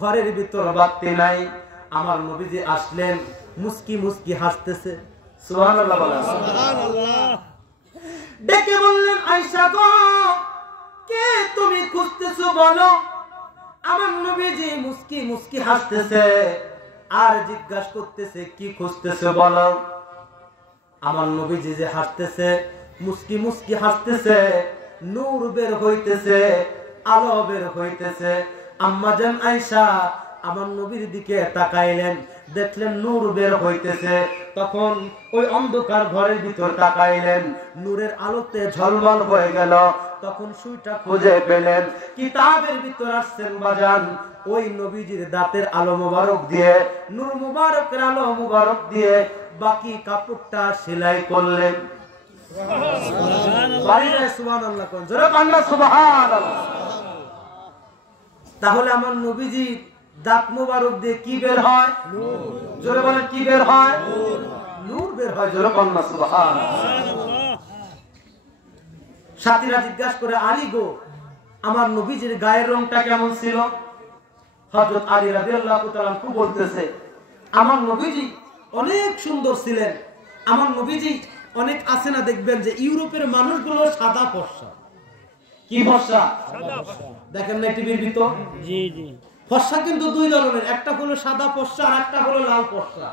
ঘরের ভিতর বাতি নাই। আমার নবীজি আসলেন, মুস্কি মুস্কি হাসতেছে। সুবহানাল্লাহ বলেন। সুবহানাল্লাহ। ডেকে বললেন, আয়েশা গো, কে তুমি খুঁজতেছো বলো। আমার নবীজি মুস্কি মুস্কি হাসতেছে আর জিজ্ঞাসা করতেছে, কি খুঁজতেছো বলো। আমার নবীজি যে হাসতেছে, মুস্কি মুস্কি হাসতেছে, নূর বের হইতেছে, আলো বের হইতেছে। আম্মা জান আয়েশা আমার নবীর দিকে তাকাইলেন, দেখলেন নূর বের হইতেছে। তখন ওই অন্ধকার ঘরের ভিতর তাকাইলেন, নূরের আলোতে ঝলমল হয়ে গেল। তখন সুইটা খুঁজে পেলেন, কিতাবের ভিতর আসছেন বাজান, ওই নবীজির দাঁতের আলো মুবারক দিয়ে, নূর মুবারকের আলো মুবারক দিয়ে বাকি কাপড়টা সেলাই করলেন। সুবহানাল্লাহ। জোরে বলেন সুবহানাল্লাহ। তাহলে আমার নবীজি দাঁত মুবারক দিয়ে কি বের হয়? নূর। জোরে বলেন কি বের হয়? নূর। নূর বের হয়। জোরে বলেন সুবহানাল্লাহ। সাথীরা জিজ্ঞাসা করে, আলী গো, আমার নবীজির গায়ের রংটা কেমন ছিল? হযরত আলী রাদিয়াল্লাহু তাআলা আনহু বলতেছে, আমার নবীজি অনেক সুন্দর ছিলেন। আমার নবীজি অনেক আছে না, দেখবেন যে ইউরোপের মানুষগুলো সাদা ফর্সা। কি ফর্সা? সাদা ফর্সা। দেখেন না টিভির ভিতর? জি জি। ফর্সা কিন্তু দুই ধরনের, একটা হলো সাদা ফর্সা আর একটা হলো লাল ফর্সা।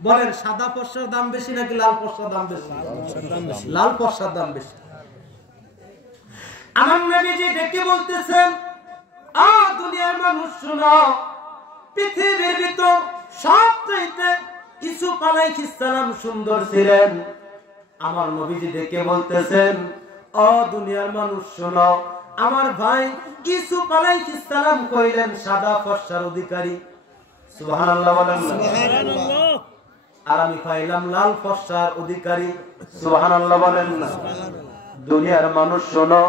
বলেন সাদা ফর্সার দাম বেশি নাকি লাল ফর্সার দাম বেশি? লাল ফর্সার দাম বেশি। আমার নবীজি ডেকে বলতেছেন, আ দুনিয়ার মানুষ শুনো, পৃথিবীর ভিতর সবচাইতে ইউসুফ আলাইহিস সালাম সুন্দর ছিলেন। আমার নবীজি ডেকে বলতেছেন, ও দুনিয়ার মানুষ শুনো, আমার ভাই ইউসুফ আলাইহিস সালাম কইলেন সাদা ফর্সার অধিকারী। সুবহানাল্লাহ বলেন। সুবহানাল্লাহ। আর আমি কইলাম লাল ফর্সার অধিকারী। সুবহানাল্লাহ বলেন না। দুনিয়ার মানুষ শুনো,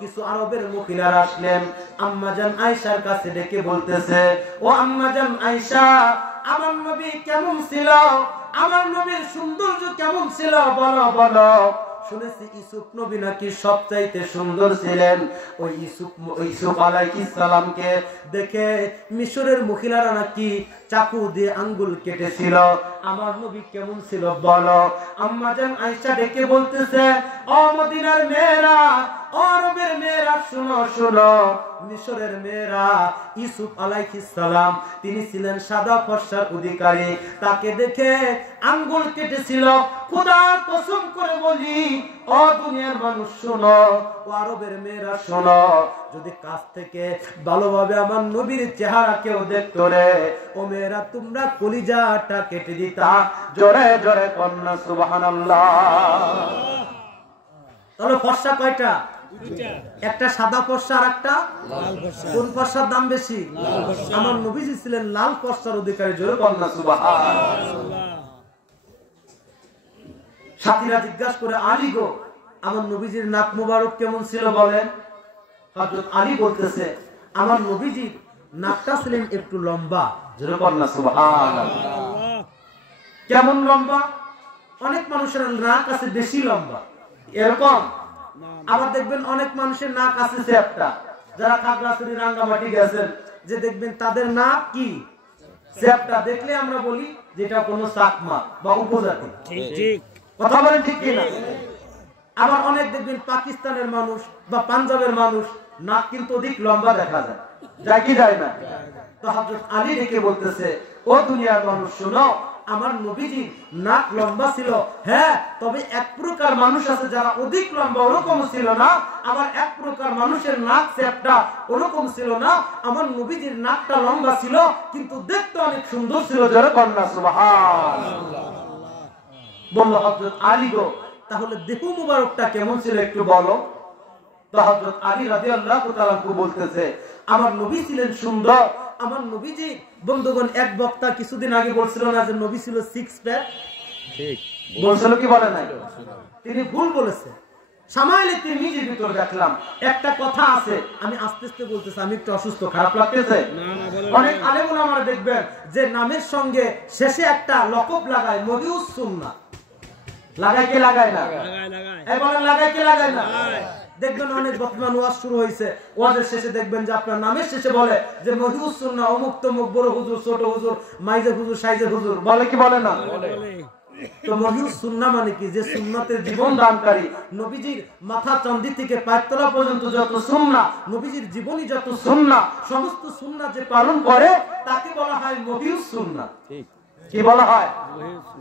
কিছু আরবের মহিলারা আসলেন আম্মা জান আয়েশার কাছে ডেকে বলতেছে, ও আম্মা জান আয়েশা, আমার নবী কেমন ছিল, আমার নবীর সৌন্দর্য কেমন ছিল বলো বলো। শুনেছি ইউসুফ নবী নাকি সবচাইতে সুন্দর ছিলেন। ওই ইউসুফ আলাইহিস সালামকে দেখে মিশরের মহিলারা নাকি চাকু দিয়ে আঙ্গুল কেটেছিল। আমার নবী কেমন ছিল বলো। আম্মা জান আয়েশা ডেকে বলতেছে, ও মদিনার মেয়েরা, ও আরবের মেয়েরা, শুনো শুনো, মিশরের মেয়েরা, ইউসুফ আলাইহিস সালাম তিনি ছিলেন সাদা ফর্সার অধিকারী। তাকে দেখে আঙ্গুল কেটেছিল। খোদার কসম করে বলি, ও দুনিয়ার মানুষ শোনো, ও আরবের মেয়েরা শোনো, যদি কাছ থেকে ভালোভাবে আমার নবীর চেহারা কেউ দেখতো রে, ও মেয়েরা তোমরা কলিজাটা কেটে দিতা। জোরে জোরে কন্যা সুবহানাল্লাহ। তাহলে ফর্সা কয়টা? একটা সাদা ফর্সা আর একটা লাল ফর্সা। কোন ফর্সার দাম বেশি? লাল ফর্সা। আমার নবীজি ছিলেন লাল ফর্সার অধিকারী। জোরে কন্যা সুবহানাল্লাহ। সাথীরা জিজ্ঞাসা করে, আলী গো, আমার নবীজির নাক মুবারক কেমন ছিল বলেন। হযরত আলী বলতেছে, আমার নবীজির নাকটা ছিলেন একটু লম্বা। জোরে কন্যা সুবহানাল্লাহ। কেমন লম্বা? অনেক মানুষের নাক আছে বেশি লম্বা, এরকম। আবার দেখবেন অনেক মানুষের নাক আছে চ্যাপ্টা। যারা খাগড়াছড়ি রাঙ্গামাটি গেছেন, যে দেখবেন তাদের নাক কি চ্যাপ্টা, দেখলে আমরা বলি যেটা কোনো চাকমা বা উপজাতি। ঠিক কথা বলেন ঠিক কিনা? আবার অনেক দেখবেন পাকিস্তানের মানুষ বা পাঞ্জাবের মানুষ নাক কিন্তু অধিক লম্বা দেখা যায়, যায় কি যায় না? তো হযরত আলী ডেকে বলতেছে, ও দুনিয়ার মানুষ শোনো, আমার নবীজি নাক লম্বা ছিল, হ্যাঁ, তবে এক প্রকার মানুষ আছে যারা অধিক লম্বা, ওরকম ছিল না। আবার এক প্রকার মানুষের নাক চ্যাপ্টা, ওরকম ছিল না। আমার নবীজির নাকটা লম্বা ছিল, কিন্তু দেখতে অনেক সুন্দর ছিল। যারা কন্যা সুবহানাল্লাহ বলল হযরত আলী গো, তাহলে দেহ মুবারকটা কেমন ছিল একটু বলো। তো হযরত আলী রাদিয়াল্লাহু তাআলা বলতেছে, আমার নবী ছিলেন সুন্দর। আমার নবীজি বন্ধুগণ, এক বক্তা কিছুদিন আগে বলছিল না যে নবী ছিল 6 প্যাক, ঠিক বলছিল কি বলে নাই? তিনি ভুল বলেছে। সামাইলে তিরমিজির ভিতর দেখলাম একটা কথা আছে, আমি আস্তে আস্তে বলতেছি, আমি একটু অসুস্থ, খারাপ লাগতেছে। অনেক আলেম ওলামারা দেখবেন যে নামের সঙ্গে শেষে একটা লকব লাগায়, মহিউস সুন্নাহ। লাগায় কে লাগায় না? এই বলেন লাগায় কে লাগায় না? দেখবেন অনেক বর্তমান ওয়াজ শুরু হয়েছে, ওয়াজের শেষে দেখবেন যে আপনার নামের শেষে বলে যে মহিউস সুন্নাহ, অমুক তমুক, বড় হুজুর, ছোট হুজুর, মাইজে হুজুর, সাইজে হুজুর, বলে কি বলে না? তো মহিউস সুন্নাহ মানে কি? যে সুন্নাতের জীবন দানকারী, নবীজির মাথা চন্দি থেকে পায়তলা পর্যন্ত যত সুন্নাহ, নবীজির জীবনী যত সুন্নাহ, সমস্ত সুন্নাহ যে পালন করে তাকে বলা হয় মহিউস সুন্নাহ। ঠিক কি বলা হয়?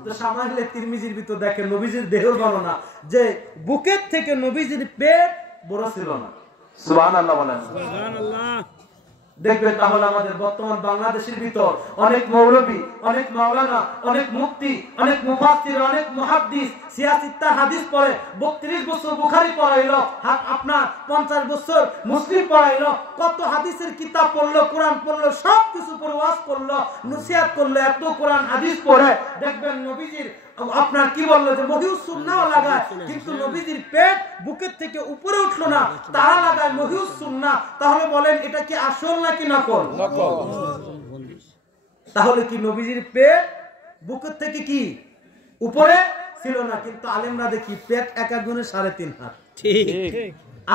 তো সামাইলে তিরমিজির ভিতর দেখেন নবীজির দেহের বর্ণনা, যে বুকের থেকে নবীজির পেট বড় ছিল না। সুবহানাল্লাহ বলেন। সুবহানাল্লাহ। দেখবেন তাহলে আমাদের বর্তমান বাংলাদেশের ভিতর অনেক মৌলবী, অনেক মাওলানা, অনেক মুফতি, অনেক মুফাসসির, অনেক মুহাদ্দিস সিয়াসিত্তা হাদিস পড়ে, 32 বছর বুখারী পড়াইলো, আপনার 50 বছর মুসলিম পড়াইলো, কত হাদিসের কিতাব পড়লো, কোরআন পড়লো, সব কিছু পড়ে ওয়াজ করলো, নসিহত করলো, এত কোরআন হাদিস পড়ে, দেখবেন নবীজির আপনার কি বললো যে মহিউস সুন্নাহ লাগায়, কিন্তু নবীজির পেট বুকের থেকে উপরে উঠলো না, তারা লাগায় মহিউস সুন্নাহ। তাহলে বলেন এটা কি আসল নাকি নকল? তাহলে কি নবীজির পেট বুকের থেকে কি উপরে ছিল না, কিন্তু আলেমরা দেখি পেট এক একজনের 3.5 হাত। ঠিক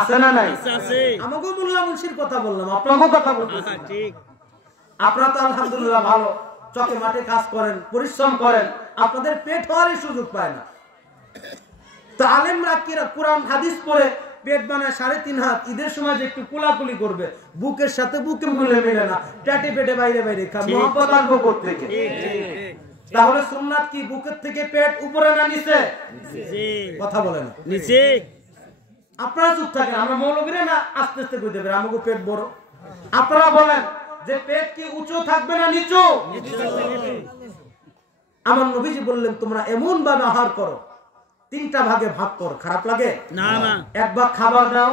আছে না নাই? আছে। আমাকে মোল্লা মুন্সির কথা বললাম, আপনাকেও কথা বলতেছি। ঠিক আপনারা তো আলহামদুলিল্লাহ ভালো, চকে মাঠে কাজ করেন, পরিশ্রম করেন, আপনাদের পেট হওয়ারই সুযোগ পায় না। তো আলেমরা কি কোরআন হাদিস পড়ে পেট বানায় 3.5 হাত, ঈদের সময় যে একটু কোলাকুলি করবে, বুকের সাথে বুকে মিলে না, পেটে পেটে বাইরে বাইরে খায়, মহব্বত আনবো কোথা থেকে? তাহলে সুন্নাত কি বুকের থেকে পেট উপরে না নিচে? কথা বলে না নিচে। আপনারা চুপ থাকেন, আমরা মৌলবীরা না আস্তে আস্তে কইতে পারি আমাকে পেট বড়। আপনারা বলেন যে পেট কি উঁচু থাকবে না নিচু? আমার নবীজি বললেন তোমরা এমন ভাবে আহার করো, 3টা ভাগে ভাগ করো। খারাপ লাগে না না, 1 ভাগ খাবার দাও,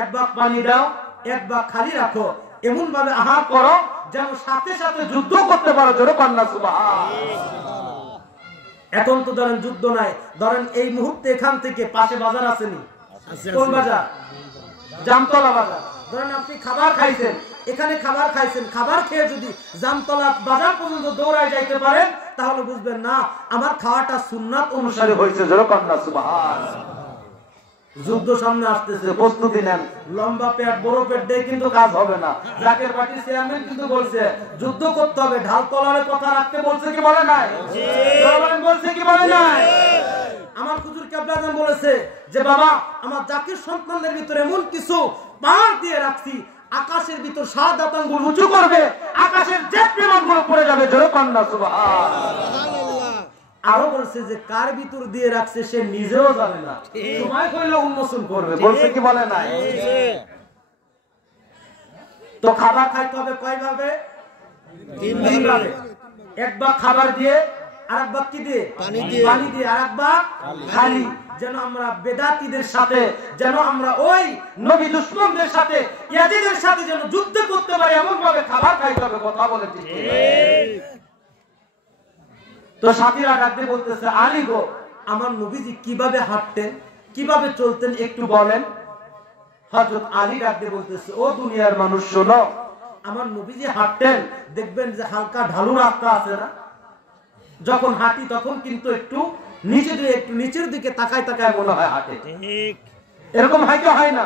1 ভাগ পানি দাও, 1 ভাগ খালি রাখো। এমন ভাবে আহার করো যেন সাথে সাথে যুদ্ধ করতে পারো। জোরে কন্যা সুবহানাল্লাহ। এখন তো ধরেন যুদ্ধ নাই, ধরেন এই মুহূর্তে এখান থেকে পাশে বাজার আসেনি, কোন বাজার? জামতলা বাজার। ধরেন আপনি খাবার খাইছেন, এখানে খাবার খাইছেন, খাবার খেয়ে যদি জামতলা বাজার পর্যন্ত দৌড়ায় যাইতে পারেন, তাহলে বুঝবেন না আমার খাওয়াটা সুন্নাত অনুসারে হয়েছে। জোরে কন্যা সুবহানাল্লাহ। যুদ্ধ সামনে আসতেছে, প্রস্তুতি নেন। লম্বা পেট বড় পেট দিয়ে কিন্তু কাজ হবে না। জাকের পার্টির চেয়ারম্যান কিন্তু বলছে যুদ্ধ করতে হবে, ঢাল তলারে কথা রাখতে বলছে কি বলে নাই? বলছে কি বলে নাই? আমার হুজুর কেবলা আযম বলেছে যে বাবা আমার জাকির সন্তানদের ভিতরে এমন কিছু পাহাড় দিয়ে রাখছি, আকাশের ভিতর শাহাদাত আঙ্গুল উঁচু করবে, আকাশের জেট বিমানগুলো পড়ে যাবে। জোরে কন্যা সুবহানাল্লাহ। আরো বলছে যে কার ভিতর দিয়ে রাখছে সে নিজেও জানে না, সময় কইলে উন্মোচন করবে। বলছে কি বলে নাই? তো খাবার খাইতে হবে কয় ভাবে? 3 ভাবে। 1 ভাগ খাবার দিয়ে, আরেক ভাগ কি দিয়ে? পানি দিয়ে, আরেক ভাগ খালি। যেন আমরা বেদাতীদের সাথে, যেন আমরা ওই নবী দুশমনদের সাথে, ইয়াজিদের সাথে যেন যুদ্ধ করতে পারি, এমন ভাবে খাবার খাইতে হবে। কথা বলে ঠিক। তো সাথীরা ডাকতে বলতেছে আলী গো, আমার নবীজি কিভাবে হাঁটতেন, কিভাবে চলতেন একটু বলেন। হযরত আলী ডাকতে বলতেছে ও দুনিয়ার মানুষ শোনো, আমার নবীজি হাঁটতেন, দেখবেন যে হালকা ঢালু রাস্তা আছে না, যখন হাঁটি তখন কিন্তু একটু নিচে দিয়ে একটু নিচের দিকে তাকায় তাকায় মনে হয় হাঁটে। ঠিক। এরকম হয় কি হয় না?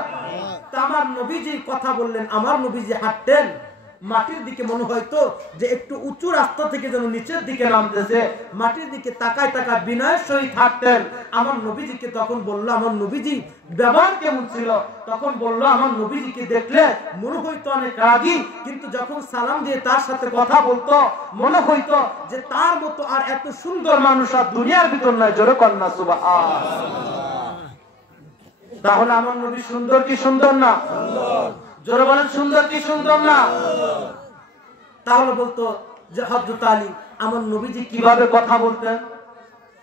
তা আমার নবীজি কথা বললেন, আমার নবীজি হাঁটতেন মাটির দিকে, মনে হয়তো যে একটু উঁচু রাস্তা থেকে যেন নিচের দিকে নামতেছে, মাটির দিকে তাকায় তাকায় বিনয়ের সহিত হাঁটতেন। আমার নবীজিকে তখন বললো, আমার নবীজি ব্যবহার কেমন ছিল? তখন বললো, আমার নবীজিকে দেখলে মনে হইতো অনেক রাগী, কিন্তু যখন সালাম দিয়ে তার সাথে কথা বলতো মনে হইতো যে তার মতো আর এত সুন্দর মানুষ আর দুনিয়ার ভিতর নাই। জোরে কন্যা সুবহানাল্লাহ। তাহলে আমার নবী সুন্দর কি সুন্দর না? জোরে বলেন, সুন্দর কি সুন্দর না? তাহলে বলতো যে হযরত আলী, আমার নবীজি কিভাবে কথা বলতেন?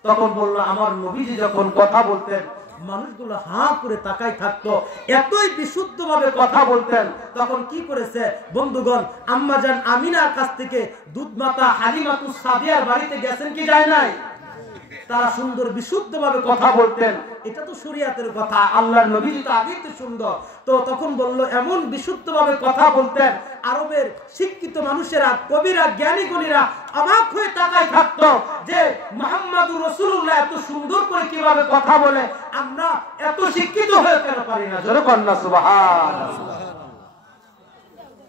তখন বললো, আমার নবীজি যখন কথা বলতেন মানুষগুলো হাঁ করে তাকাই থাকতো, এতই বিশুদ্ধ ভাবে কথা বলতেন। তখন কি করেছে বন্ধুগণ, আম্মাজান আমিনার কাছ থেকে দুধ মাতা হালিমাতুস সাদিয়ার বাড়িতে গেছেন কি যায় নাই? তারা সুন্দর বিশুদ্ধ ভাবে কথা বলতেন। এটা তো শরীয়তের কথা, আল্লাহর নবী তো আগেই তো সুন্দর। তো তখন বললো, এমন বিশুদ্ধ ভাবে কথা বলতেন, আরবের শিক্ষিত মানুষেরা, কবিরা, জ্ঞানী গুণীরা অবাক হয়ে তাকায় থাকতো যে মুহাম্মদুর রাসূলুল্লাহ এত সুন্দর করে কিভাবে কথা বলে, আমরা এত শিক্ষিত হয়ে কেন পারি না? জোরে কন্যা সুবহানাল্লাহ।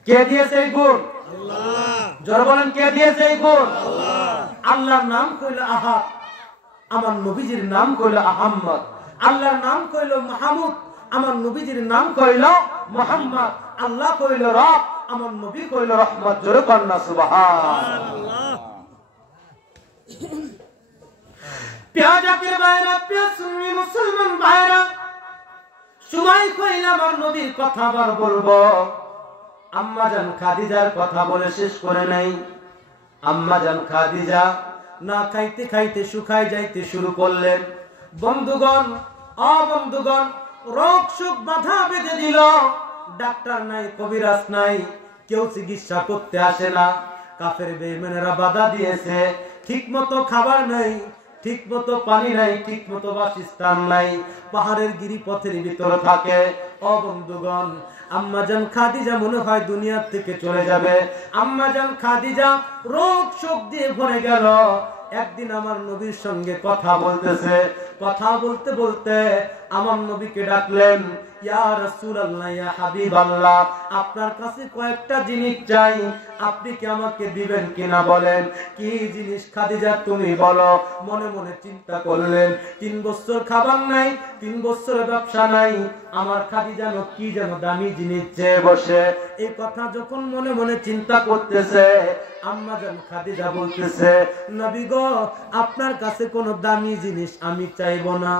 কে দিয়েছে এই গুণ? আল্লাহ। জোরে বলেন, কে দিয়েছে এই গুণ? আল্লাহ। আল্লাহর নাম কইলো আহাদ, আমার নবীজির নাম কইল আহমদ। আল্লাহর নাম কইল মাহমুদ, আমার নবীজির নাম কইল মুহাম্মদ। আল্লাহ কইল রব, আমার নবী কইল রহমত। জোরে কন্যা সুবহানাল্লাহ। পেঁয়াজাকের বাইরা, পেঁয়াজ সুন্নি মুসলমান ভাইরা, সময় কইল আমার নবীর কথা আবার বলবো। আম্মাজান খাদিজার কথা বলে শেষ করে নাই। আম্মাজান খাদিজা না খাইতে খাইতে শুকায় যাইতে শুরু করলেন। বন্ধুগণ, বন্ধুগণ, রোগ সুখ বাধা বেঁধে দিল। ডাক্তার নাই, কবিরাজ নাই, কেউ চিকিৎসা করতে আসে না। কাফের বেঈমানেরা বাধা দিয়েছে, ঠিক মতো খাবার নাই, ঠিক মতো পানি নাই, ঠিক মতো বাসস্থান নাই, পাহাড়ের গিরিপথের ভিতরে থাকে। বন্ধুগণ, আম্মাজান খাদিজা মনে হয় দুনিয়ার থেকে চলে যাবে। আম্মাজান খাদিজা রোগ শোক দিয়ে ভরে গেল। একদিন আমার নবীর সঙ্গে কথা বলতেছে, কথা বলতে বলতে আমার নবীকে ডাকলেন, ইয়া রাসূলুল্লাহ, ইয়া হাবিবাল্লাহ, আপনার কাছে কয়েকটা জিনিস চাই, আপনি কি আমাকে দিবেন কিনা বলেন। কি জিনিস খাদিজা তুমি বলো। মনে মনে চিন্তা করলেন, 3 বছর খাবার নাই, 3 বছর ব্যবসা নাই, আমার খাদিজা কি যেন দামি জিনিস চেয়ে বসে। এই কথা যখন মনে মনে চিন্তা করতেছে, আম্মাজান খাদিজা বলতেছে, নবী গো, আপনার কাছে কোনো দামি জিনিস আমি চাইবো না।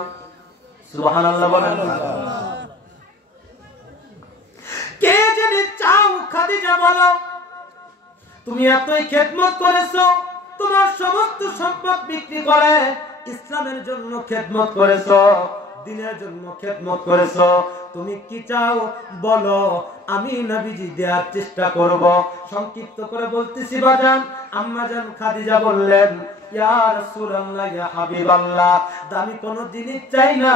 সুবহানাল্লাহ বলেন। কে জিনিস চাও খাদিজা বলো। তুমি এতই খেদমত করেছো, তোমার সমস্ত সম্পদ বিক্রি করে ইসলামের জন্য খেদমত করেছো, দিনের জন্য খেদমত করেছো, তুমি কি চাও বলো, আমি নবীজি দেওয়ার চেষ্টা করব। সংক্ষিপ্ত করে বলতেছি বাজান। আম্মাজান খাদিজা বললেন, ইয়া রাসূলুল্লাহ, ইয়া হাবিবাল্লাহ, দামি কোন জিনিস চাই না।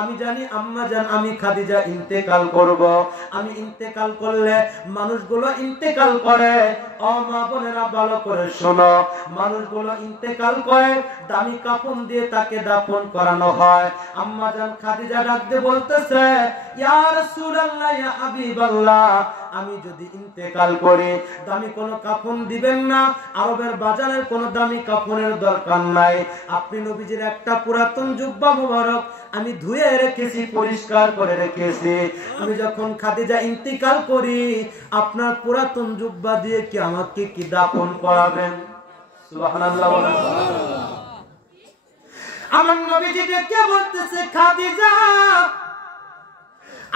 আমি জানি আম্মাজান, আমি খাদিজা ইন্তেকাল করব। আমি ইন্তেকাল করলে মানুষগুলো ইন্তেকাল করে। ও মা বোনেরা, ভালো করে শোনো, মানুষগুলো ইন্তেকাল করে, দামি কাফন দিয়ে তাকে দাফন করানো হয়। আম্মাজান খাদিজা ডাকতে বলতেছে, ইয়া রাসূলুল্লাহ, ইয়া হাবিবাল্লাহ, আমি যদি ইন্তেকাল করি দামি কোন কাফন দিবেন না, আরবের বাজারের কোন দামি কাফনের দরকার নাই। আপনি নবীজির একটা পুরাতন জুব্বা মোবারক আমি ধুয়ে রেখেছি, পরিষ্কার করে রেখেছি। আমি যখন খাদিজা ইন্তেকাল করি, আপনার পুরাতন জুব্বা দিয়ে কি আমাকে কি দাফন করাবেন? সুবহানাল্লাহ বলেন। আমার নবীজি কে বলতেছে, খাদিজা,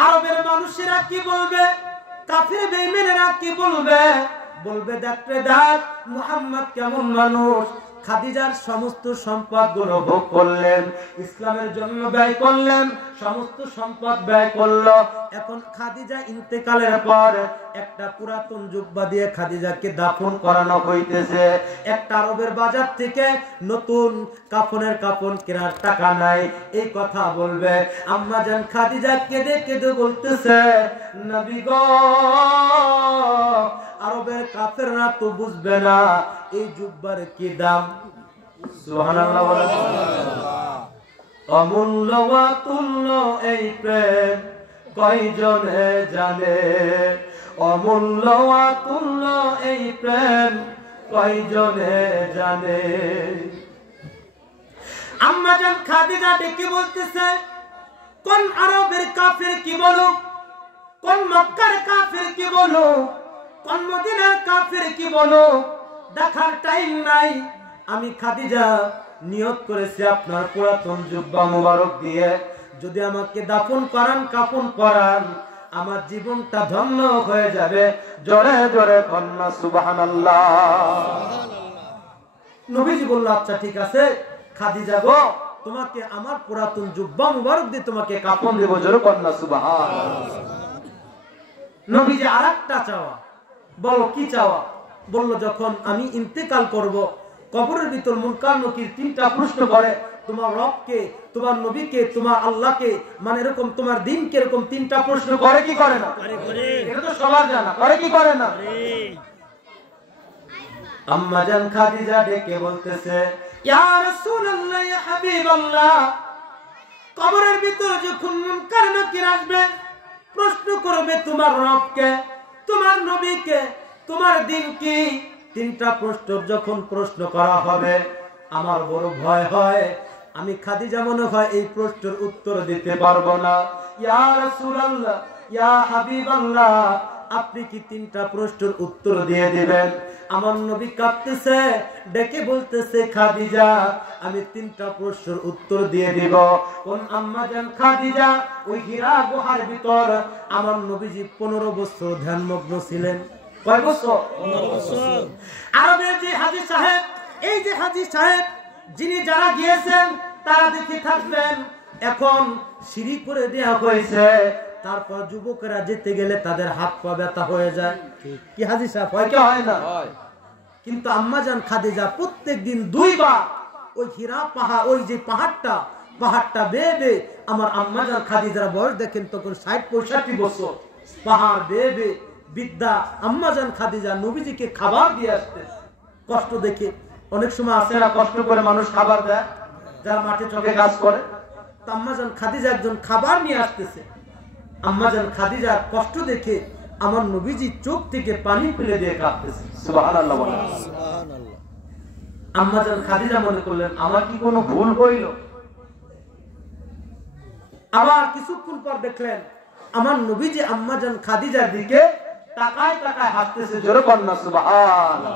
আরবের মানুষেরা কি বলবে, কাফের বেঈমানেরা কি বলবে? বলবে, দেখতে দেখ মুহাম্মদ কেমন মানুষ। খাদিজার সমস্ত সম্পদ গুলো ভোগ করলেন, ইসলামের জন্য ব্যয় করলেন, সমস্ত সম্পদ ব্যয় করলো। এখন খাদিজা ইন্তেকালের পর একটা পুরাতন জুব্বা দিয়ে খাদিজাকে দাফন করানো হইতেছে। একটা আরবের বাজার থেকে নতুন কাফনের কাফন কেনার টাকা নাই, এই কথা বলবে। আম্মাজান খাদিজা কেঁদে কেঁদে বলতেছে, নবী গো, আরবের কাফেররা তো বুঝবে না এই জুব্বার কি দাম। সুবহানাল্লাহ বলেন। অমূল্য অতুল্য এই প্রেম কয়জনে জানে, অমূল্য অতুল্য এই প্রেম কয়জনে জানে। আম্মা জান খাদিজা ডেকে বলতেছে, কোন আরবের কাফির কি বলো, কোন মক্কার কাফির কি বলো, কোন মদিনার কাফির কি বলো, দেখার টাইম নাই। আমি খাদিজা নিয়ত করেছি আপনার পুরাতন জুব্বা মোবারক দিয়ে যদি আমাকে দাফন করান, কাফন পরান, আমার জীবনটা ধন্য হয়ে যাবে। জোরে জোরে কন্যা সুবহানাল্লাহ। নবীজি বলল, আচ্ছা ঠিক আছে খাদিজা গো, তোমাকে আমার পুরাতন জুব্বা মোবারক দিয়ে তোমাকে কাফন দেব। জোরে কন্যা সুবহানাল্লাহ। নবীজি আরেকটা চাওয়া, বলো কি চাওয়া? বলল, যখন আমি ইন্তেকাল করব, কবরের ভিতর মুনকার নকির তিনটা প্রশ্ন করে, তোমার রবকে, তোমার নবীকে, তোমার আল্লাহকে, মানে এরকম তোমার দিনকে, এরকম তিনটা প্রশ্ন করে কি করে না? এটা তো সবার জানা, করে কি করে না? আম্মা জান খাদিজা ডেকে বলতেছে, ইয়া রাসূলুল্লাহ, ইয়া হাবিবাল্লাহ, কবরের ভিতর যখন মুনকার নকির আসবে, প্রশ্ন করবে তোমার রবকে, তোমার নবীকে, তোমার দিন কি, তিনটা প্রশ্ন যখন প্রশ্ন করা হবে, আমার বড় ভয় হয়, আমি খাদিজা মনে হয় এই প্রশ্নের উত্তর দিতে পারবো না। ইয়া রাসূলুল্লাহ, ইয়া হাবিবাল্লাহ, আপনি কি তিনটা প্রশ্নের উত্তর দিয়ে দিবেন? আমার নবী কাঁদতেছে, ডেকে বলতেছে, খাদিজা আমি তিনটা প্রশ্নের উত্তর দিয়ে দিব। কোন আম্মা জান খাদিজা ওই হীরা গুহার ভিতর আমার নবীজি 15 বছর ধ্যানমগ্ন ছিলেন। কয় বছর? 15 বছর। আরবের যে হাজী সাহেব, এই যে হাজী সাহেব যিনি যারা গিয়েছেন তারা দেখে থাকবেন, এখন সিঁড়ি করে দেওয়া হয়েছে, তারপর যুবকেরা যেতে গেলে তাদের হাত পা ব্যথা হয়ে যায়। কি হাজী সাহেব হয় কি হয় না? কিন্তু আম্মা জান খাদিজা প্রত্যেকদিন 2 বার ওই হীরা পাহাড়, ওই যে পাহাড়টা বেয়ে বেয়ে, আমার আম্মা জান খাদিজার বয়স দেখেন তখন 60-65 বছর, পাহাড় বেয়ে বেয়ে বিদ্যা আম্মা জান খাদিজা নবীজিকে খাবার দিয়ে আসতে। কষ্ট দেখে অনেক সময় আসে না, কষ্ট করে মানুষ খাবার দেয় যারা মাঠে চকে কাজ করে, আম্মা জান খাদিজা একজন খাবার নিয়ে আসতেছে। আম্মা জান খাদিজার কষ্ট দেখে আমার নবীজি চোখ থেকে পানি ফেলে দিয়ে কাঁদতেছে। সুবহানাল্লাহ। সুবহানাল্লাহ। আম্মা জান খাদিজা মনে করলেন আমার কি কোনো ভুল হইল? আবার কিছুক্ষণ পর দেখলেন আমার নবীজি আম্মা জান খাদিজার দিকে তাকায় তাকায় হাসতেছে। জোরে কন্যা সুবহানাল্লাহ।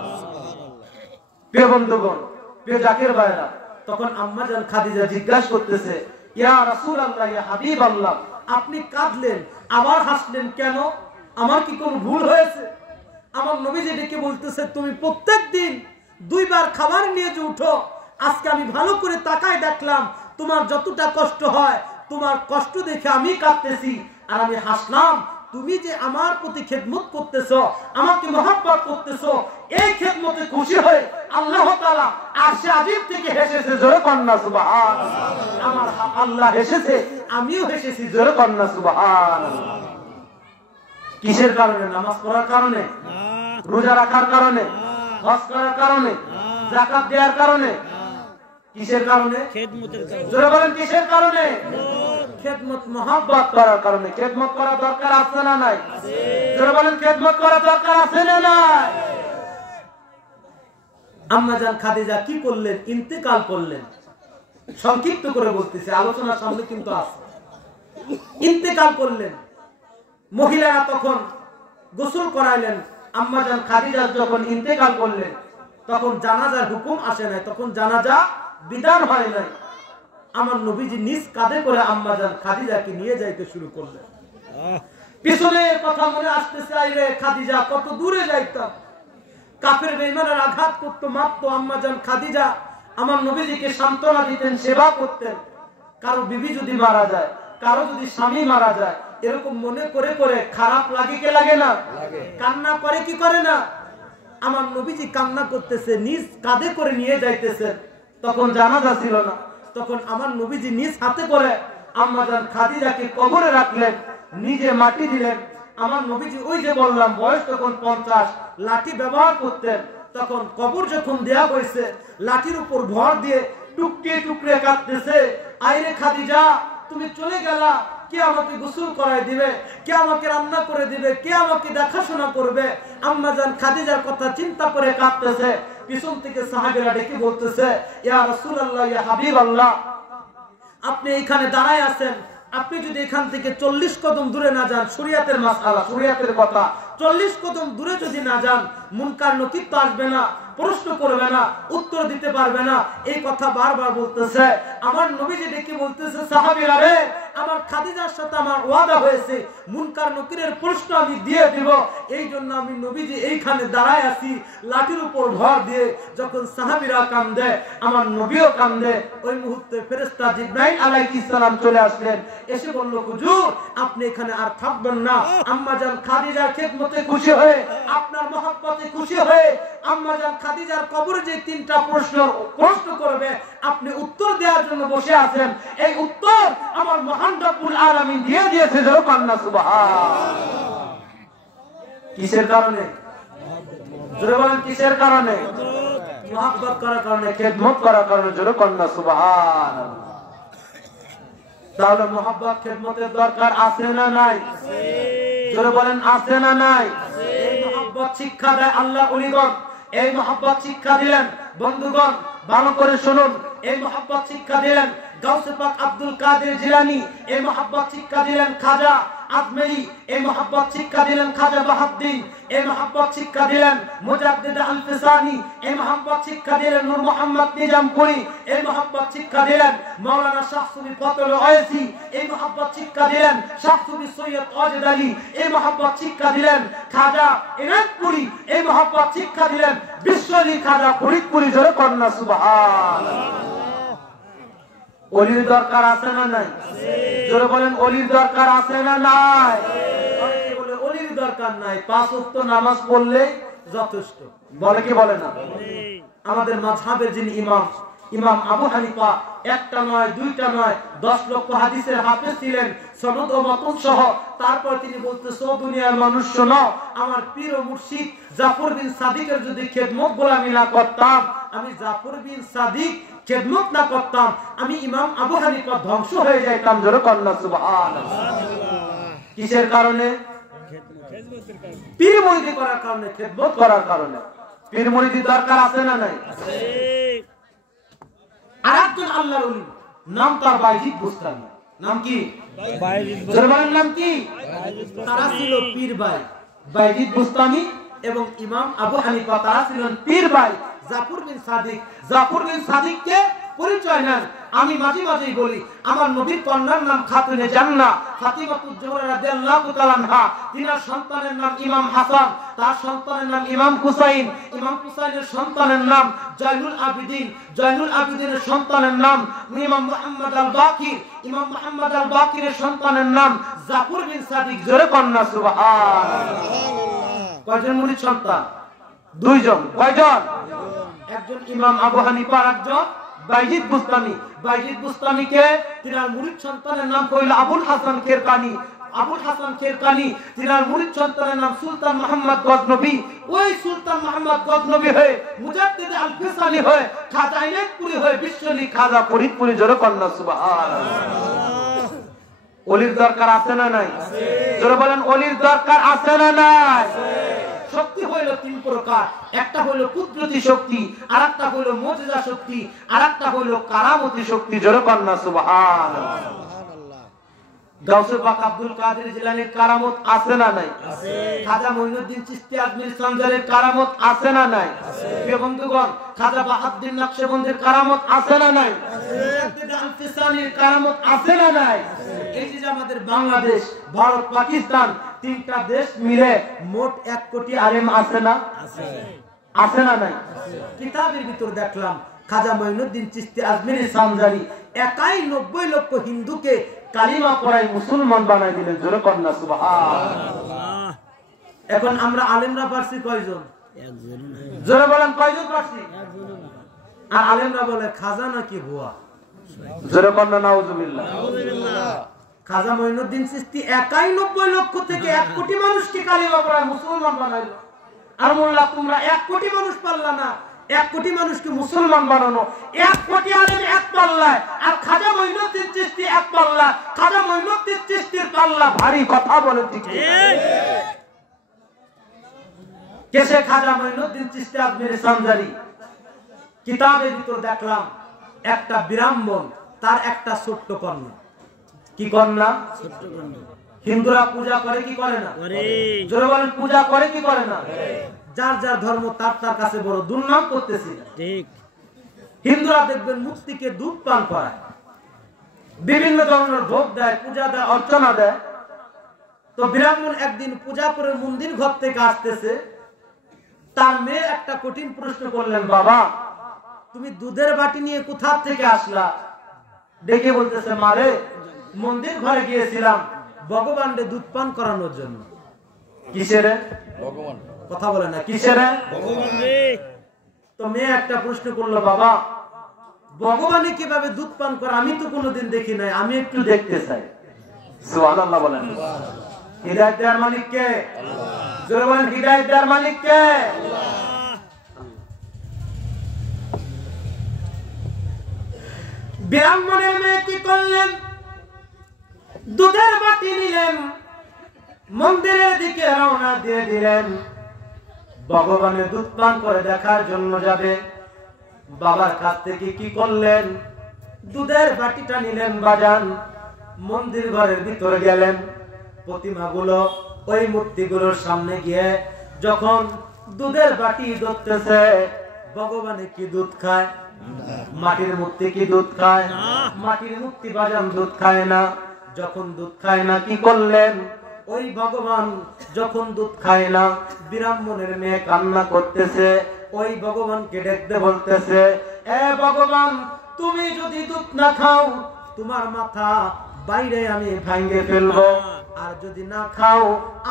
প্রিয় বন্ধুগণ, প্রিয় জাকির ভাইরা, তখন আম্মা জান খাদিজা জিজ্ঞাসা করতেছে, ইয়া রাসূলুল্লাহ, ইয়া হাবিবাল্লাহ, আপনি কাঁদলেন আবার হাসলেন কেন? আমার কি কোনো ভুল হয়েছে? আমার নবীজি ডেকে বলতেছে, তুমি প্রত্যেকদিন 2 বার খাবার নিয়ে যে উঠো, আজকে আমি ভালো করে তাকায় দেখলাম তোমার যতটা কষ্ট হয়, তোমার কষ্ট দেখে আমি কাঁদতেছি আর আমি হাসলাম। তুমি যে আমার প্রতি খেদমত করতেছো, আমাকে মহব্বত করতেছো, এই খেদমতে খুশি হয়ে আল্লাহ তাআলা আরশে আজিম থেকে হেসেছে। জোরে কন্যা সুবহানাল্লাহ। আমার আল্লাহ হেসেছে, আমিও হেসেছি। জোরে কন্যা সুবহানাল্লাহ। কিসের কারণে? নামাজ পড়ার কারণে, রোজা রাখার কারণে, হজ করার কারণে, যাকাত দেওয়ার কারণে, কিসের কারণে? খেদমতের কারণে। জোরে বলেন কিসের কারণে? খেদমত মহব্বত করার কারণে। খেদমত করা দরকার আছে না নাই? জোরে বলেন খেদমত করা দরকার আছে না নাই? আম্মা জান খাদিজা কি করলেন? ইন্তেকাল করলেন। সংক্ষিপ্ত করে বলতেছি, আলোচনার সামনে কিন্তু আছে। ইন্তেকাল করলেন। মহিলারা তখন গোসল করাইলেন। আম্মা জান খাদিজা যখন ইন্তেকাল করলেন তখন জানাজার হুকুম আসে নাই, তখন জানাজা বিধান হয় নাই। আমার নবীজি নিজ কাঁধে করে আম্মা জান খাদিজাকে নিয়ে যাইতে শুরু করলেন। পিছনে কথা মনে আসতেছে, আইরে খাদিজা কত দূরে যাইতাম, কাফের বেঈমানের আঘাত করত, মারত। আম্মা জান খাদিজা আমার নবীজিকে সান্ত্বনা দিতেন, সেবা করতেন। কারো বিবি যদি মারা যায়, কারো যদি স্বামী মারা যায়, এরকম মনে করে করে খারাপ লাগে কে লাগে না? কান্না করে কি করে না? আমার নবীজি কান্না করতেছে, নিজ কাঁধে করে নিয়ে যাইতেছে। তখন জানাজা ছিল না, তখন আমার নবীজি নিজ হাতে করে আম্মা জান খাদিজাকে কবরে রাখলেন, নিজে মাটি দিলেন। আমার নবীজি ওই যে বললাম বয়স তখন 50, লাঠি ব্যবহার করতেন। তখন কবর যখন দেয়া হয়েছে, লাঠির উপর ভর দিয়ে টুকরে টুকরে কাঁদতেছে, আইরে খাদিজা তুমি চলে গেলা, কে আমাকে গোসল করায় দিবে, কে আমাকে রান্না করে দিবে, কে আমাকে দেখাশোনা করবে? আম্মা জান খাদিজার কথা চিন্তা করে কাঁদতেছে। পিছন থেকে সাহাবীরা ডেকে বলতেছে, ইয়া রাসূলুল্লাহ, ইয়া হাবিবাল্লাহ, আপনি এখানে দাঁড়ায় আছেন, আপনি যদি এখান থেকে 40 কদম দূরে না যান, শরীয়তের মাসআলা, শরীয়তের কথা, 40 কদম দূরে যদি না যান, মুনকার নকির তো আসবে না, প্রশ্ন করবে না, উত্তর দিতে পারবে না। এই কথা বারবার বলতেছে। আমার নবীজি ডেকে বলতেছে, সাহাবীরা রে, আমার খাদিজার সাথে আমার ওয়াদা হয়েছে, মুনকার নকিরের প্রশ্ন আমি দিয়ে দিব, এই জন্য আমি নবীজি এইখানে দাঁড়ায় আছি লাঠির উপর ভর দিয়ে। যখন সাহাবীরা কান্দে, আমার নবীও কান্দে। ওই মুহূর্তে ফেরেশতা জিবরাইল আলাইহিস সালাম চলে আসলেন, এসে বলল, হুজুর আপনি এখানে আর থাকবেন না। আম্মা জান খাদিজার খেদমতে খুশি হয়ে, আপনার মহব্বতে খুশি হয়ে, আম্মা জান খাদিজার কবরে যে 3টা প্রশ্ন করবে, আপনি উত্তর দেওয়ার জন্য বসে আছেন। এই উত্তর আমার মহান রব্বুল আলামিন দিয়ে দিয়েছে। জোরে সুবহানাল্লাহ। কিসের কারণে? জোরে বলেন, কিসের কারণে? মহব্বত করার কারণে, খেদমত করার কারণে। জোরে সুবহানাল্লাহ। তাহলে মহব্বত খেদমতের দরকার আছে না নাই? জোরে বলেন, আছে না নাই? এই মহব্বত শিক্ষা দেয় আল্লাহ ওলিগণ। এই মহব্বত শিক্ষা দিলেন বন্ধুগণ, ভালো করে শুনুন। এই মহব্বত শিক্ষা দিলেন গাউসে পাক আব্দুল কাদের জিলানী, এই মহব্বত শিক্ষা দিলেন খাজা আজমেরি, এই মহব্বত শিক্ষা দিলেন খাজা বাহাউদ্দিন, এই মহব্বত শিক্ষা দিলেন মুজাদ্দিদ আল ফিসানি, এই মহব্বত শিক্ষা দিলেন নূর মোহাম্মদ নিজামপুরি, এই মহব্বত শিক্ষা দিলেন মাওলানা শাহ সুফি ফজল ওয়াইসি, এই মহব্বত শিক্ষা দিলেন শাহ সুফি সৈয়দ ওয়াজেদ আলী, এই মহব্বত শিক্ষা দিলেন খাজা ইনাদপুরি, এই মহব্বত শিক্ষা দিলেন বিশ্বলি খাজা ফরিদপুরি। জোরে কন্যা সুবহানাল্লাহ। ওলির দরকার আছে না নাই? জোরে বলেন, ওলির দরকার আছে না নাই? অনেকে বলে ওলির দরকার নাই, 5 ওয়াক্ত নামাজ পড়লে যথেষ্ট। বলে কি বলে না? আমাদের মাযহাবের যিনি ইমাম আবু হানিফা, একটা নয়, দুইটা নয়, 10 লক্ষ হাদিসের হাফেজ ছিলেন, সনদ ও মতন সহ। তারপর তিনি বলতেছে, ও দুনিয়ার মানুষ শোনো, আমার পীর ও মুর্শিদ জাফর বিন সাদিকের যদি খেদমত গোলামি না করতাম, আমি জাফর বিন সাদিক খেদমত না করতাম, আমি ইমাম আবু হানিফা ধ্বংস হয়ে যাইতাম। জোরে কন্যা সুবহানাল্লাহ। কিসের কারণে? পীর মুরিদি করার কারণে, খেদমত করার কারণে। পীর মুরিদি দরকার আছে না নাই? আরেকজন আল্লাহর ওলি, নাম তার বাইজিদ বুস্তামি। নাম কি? জোরবানের নাম কি? তারা ছিল পীর ভাই বাইজিদ বুস্তামি এবং ইমাম আবু হানিফা, তারা ছিলেন পীর ভাই জাফর বিন সাদিক। জাফর বিন সাদিককে পরিচয় নেন। আমি মাঝে মাঝেই বলি, আমার নবীর কন্যার নাম খাতুনে জান্নাহ ফাতিমাতুজ জোহরা রাদিয়াল্লাহু তাআলা আনহা, তিনার সন্তানের নাম ইমাম হাসান, তার সন্তানের নাম ইমাম হুসাইন, ইমাম হুসাইনের সন্তানের নাম জয়নুল আবিদিন, জয়নুল আবিদিনের সন্তানের নাম ইমাম মুহাম্মদ আল বাকির, ইমাম মুহাম্মদ আল বাকিরের সন্তানের নাম জাফর বিন সাদিক। জোরে কন্যা সুবহানাল্লাহ। কয়জন মুরিদ সন্তান? 2 জন। কয়জন? একজন ইমাম আবু হানিফা, একজন বাইজিদ বুস্তামি। বাইজিদ বুস্তামিকে তিনার মুরিদ সন্তানের নাম কইল আবুল হাসান খেরকানি। আবুল হাসান খেরকানি তিনার মুরিদ সন্তানের নাম সুলতান মুহাম্মদ গজনবী। ওই সুলতান মুহাম্মদ গজনবী হয়ে মুজাদ্দিদ আল ফিসানি হয়ে খাজা ইনাদপুরি হয়ে বিশ্বলি খাজা ফরিদপুরি। জোরে কন্যা সুবহানাল্লাহ। ওলির দরকার আছে না নাই? জোরে বলেন, ওলির দরকার আছে না নাই? শক্তি হইল 3 প্রকার। একটা হইল কুদরতি শক্তি, আরেকটা হইল মুজিজা শক্তি, আরেকটা হইল কারামতি শক্তি। জোরে কন্যা সুবহানাল্লাহ। গাউসে পাক আব্দুল কাদের জিলানীর কারামত আছে না নাই? আছে। খাজা মঈনুদ্দিন চিশতি আজমির সঞ্জারের কারামত আছে না নাই? আছে। প্রিয় বন্ধুগণ, খাজা বাহাউদ্দিন নকশবন্দির কারামত আছে না নাই? আছে। মুজাদ্দিদ আল ফিসানির কারামত আছে না নাই? আছে। এই যে আমাদের বাংলাদেশ, ভারত, পাকিস্তান, 3টা দেশ মিলে মোট 1 কোটি আলেম আছে না? আছে। আছে না নাই? আছে। কিতাবের ভিতর দেখলাম খাজা মঈনুদ্দিন চিশতি আজমিরি সঞ্জারি একাই 90 লক্ষ হিন্দুকে কালিমা পড়াই মুসলমান বানাই দিলেন। জোরে কন্যা সুবহানাল্লাহ। এখন আমরা আলেমরা পারছি কয়জন? একজন। জোরে বলেন, কয়জন পারছি? একজন। আর আলেমরা বলে খাজা নাকি ভুয়া। জোরে কন্যা নাউজুবিল্লাহ। নাউজুবিল্লাহ। খাজা মঈনুদ্দিন চিশতি একাই 90 লক্ষ থেকে 1 কোটি মানুষকে কালিমা পড়াই মুসলমান বানাইলো। আর মোল্লা তোমরা 1 কোটি মানুষ পারলা না, 1 কোটি মানুষকে মুসলমান বানানো, 1 কোটি আলেম এক পাল্লায়, আর খাজা মঈনুদ্দিন চিশতি এক পাল্লা। খাজা মঈনুদ্দিন চিশতির পাল্লা ভারী, কথা বলে ঠিক কেসে খাজা মঈনুদ্দিন চিশতি আজমিরি সানজারি কিতাবের ভিতর দেখলাম একটা বিরাম্বন, তার একটা ছোট্ট কন্যা। কি কন্যা? ছোট্ট কন্যা। হিন্দুরা পূজা করে কি করে না? জোরে বলেন, পূজা করে কি করে না? যার যার ধর্ম তার তার কাছে বড়, দুর্নাম করতেছি না। ঠিক। হিন্দুরা দেখবেন মূর্তিকে দুধ পান করায়, বিভিন্ন ধরনের ভোগ দেয়, পূজা দেয়, অর্চনা দেয়। তো ব্রাহ্মণ একদিন পূজা করে মন্দির ঘর থেকে আসতেছে, তার মেয়ে একটা কঠিন প্রশ্ন করলেন, বাবা তুমি দুধের বাটি নিয়ে কোথা থেকে আসলা? ডেকে বলতেছে, মারে মন্দির ঘরে গিয়েছিলাম ভগবানকে দুধ পান করানোর জন্য। কিসের? ভগবান। কথা বলে না, কিসের? ভগবান। তো মেয়ে একটা প্রশ্ন করলো, বাবা ভগবানে কিভাবে দুধ পান করে? আমি তো কোনোদিন দেখি নাই, আমি একটু দেখতে চাই। সুবহানাল্লাহ বলেন। হিদায়াত দেওয়ার মালিক কে? আল্লাহ। জোরে বলেন, হিদায়াত দেওয়ার মালিক কে? আল্লাহ। ব্রাহ্মণের মেয়ে কি করলেন? দুধের বাটি নিলেন, মন্দিরের দিকে রওনা দিয়ে দিলেন, ভগবানের দুধ পান করে দেখার জন্য যাবে। বাবার কাছ থেকে কি করলেন? দুধের বাটিটা নিলেন, বাজান মন্দির ঘরের ভিতরে গেলেন, প্রতিমাগুলো ওই মূর্তিগুলোর সামনে গিয়ে যখন দুধের বাটি ধরতেছে, ভগবানে কি দুধ খায়? মাটির মূর্তি কি দুধ খায়? মাটির মূর্তি বাজান দুধ খায় না। যখন দুধ খায় না কি করলেন? ওই ভগবান যখন দুধ খায় না, ব্রাহ্মণের মেয়ে কান্না করতেছে, ওই ভগবানকে দেখতে বলতেছে, এ ভগবান তুমি যদি দুধ না খাও তোমার মাথা বাইরে আমি ভেঙে ফেলবো, আর যদি না খাও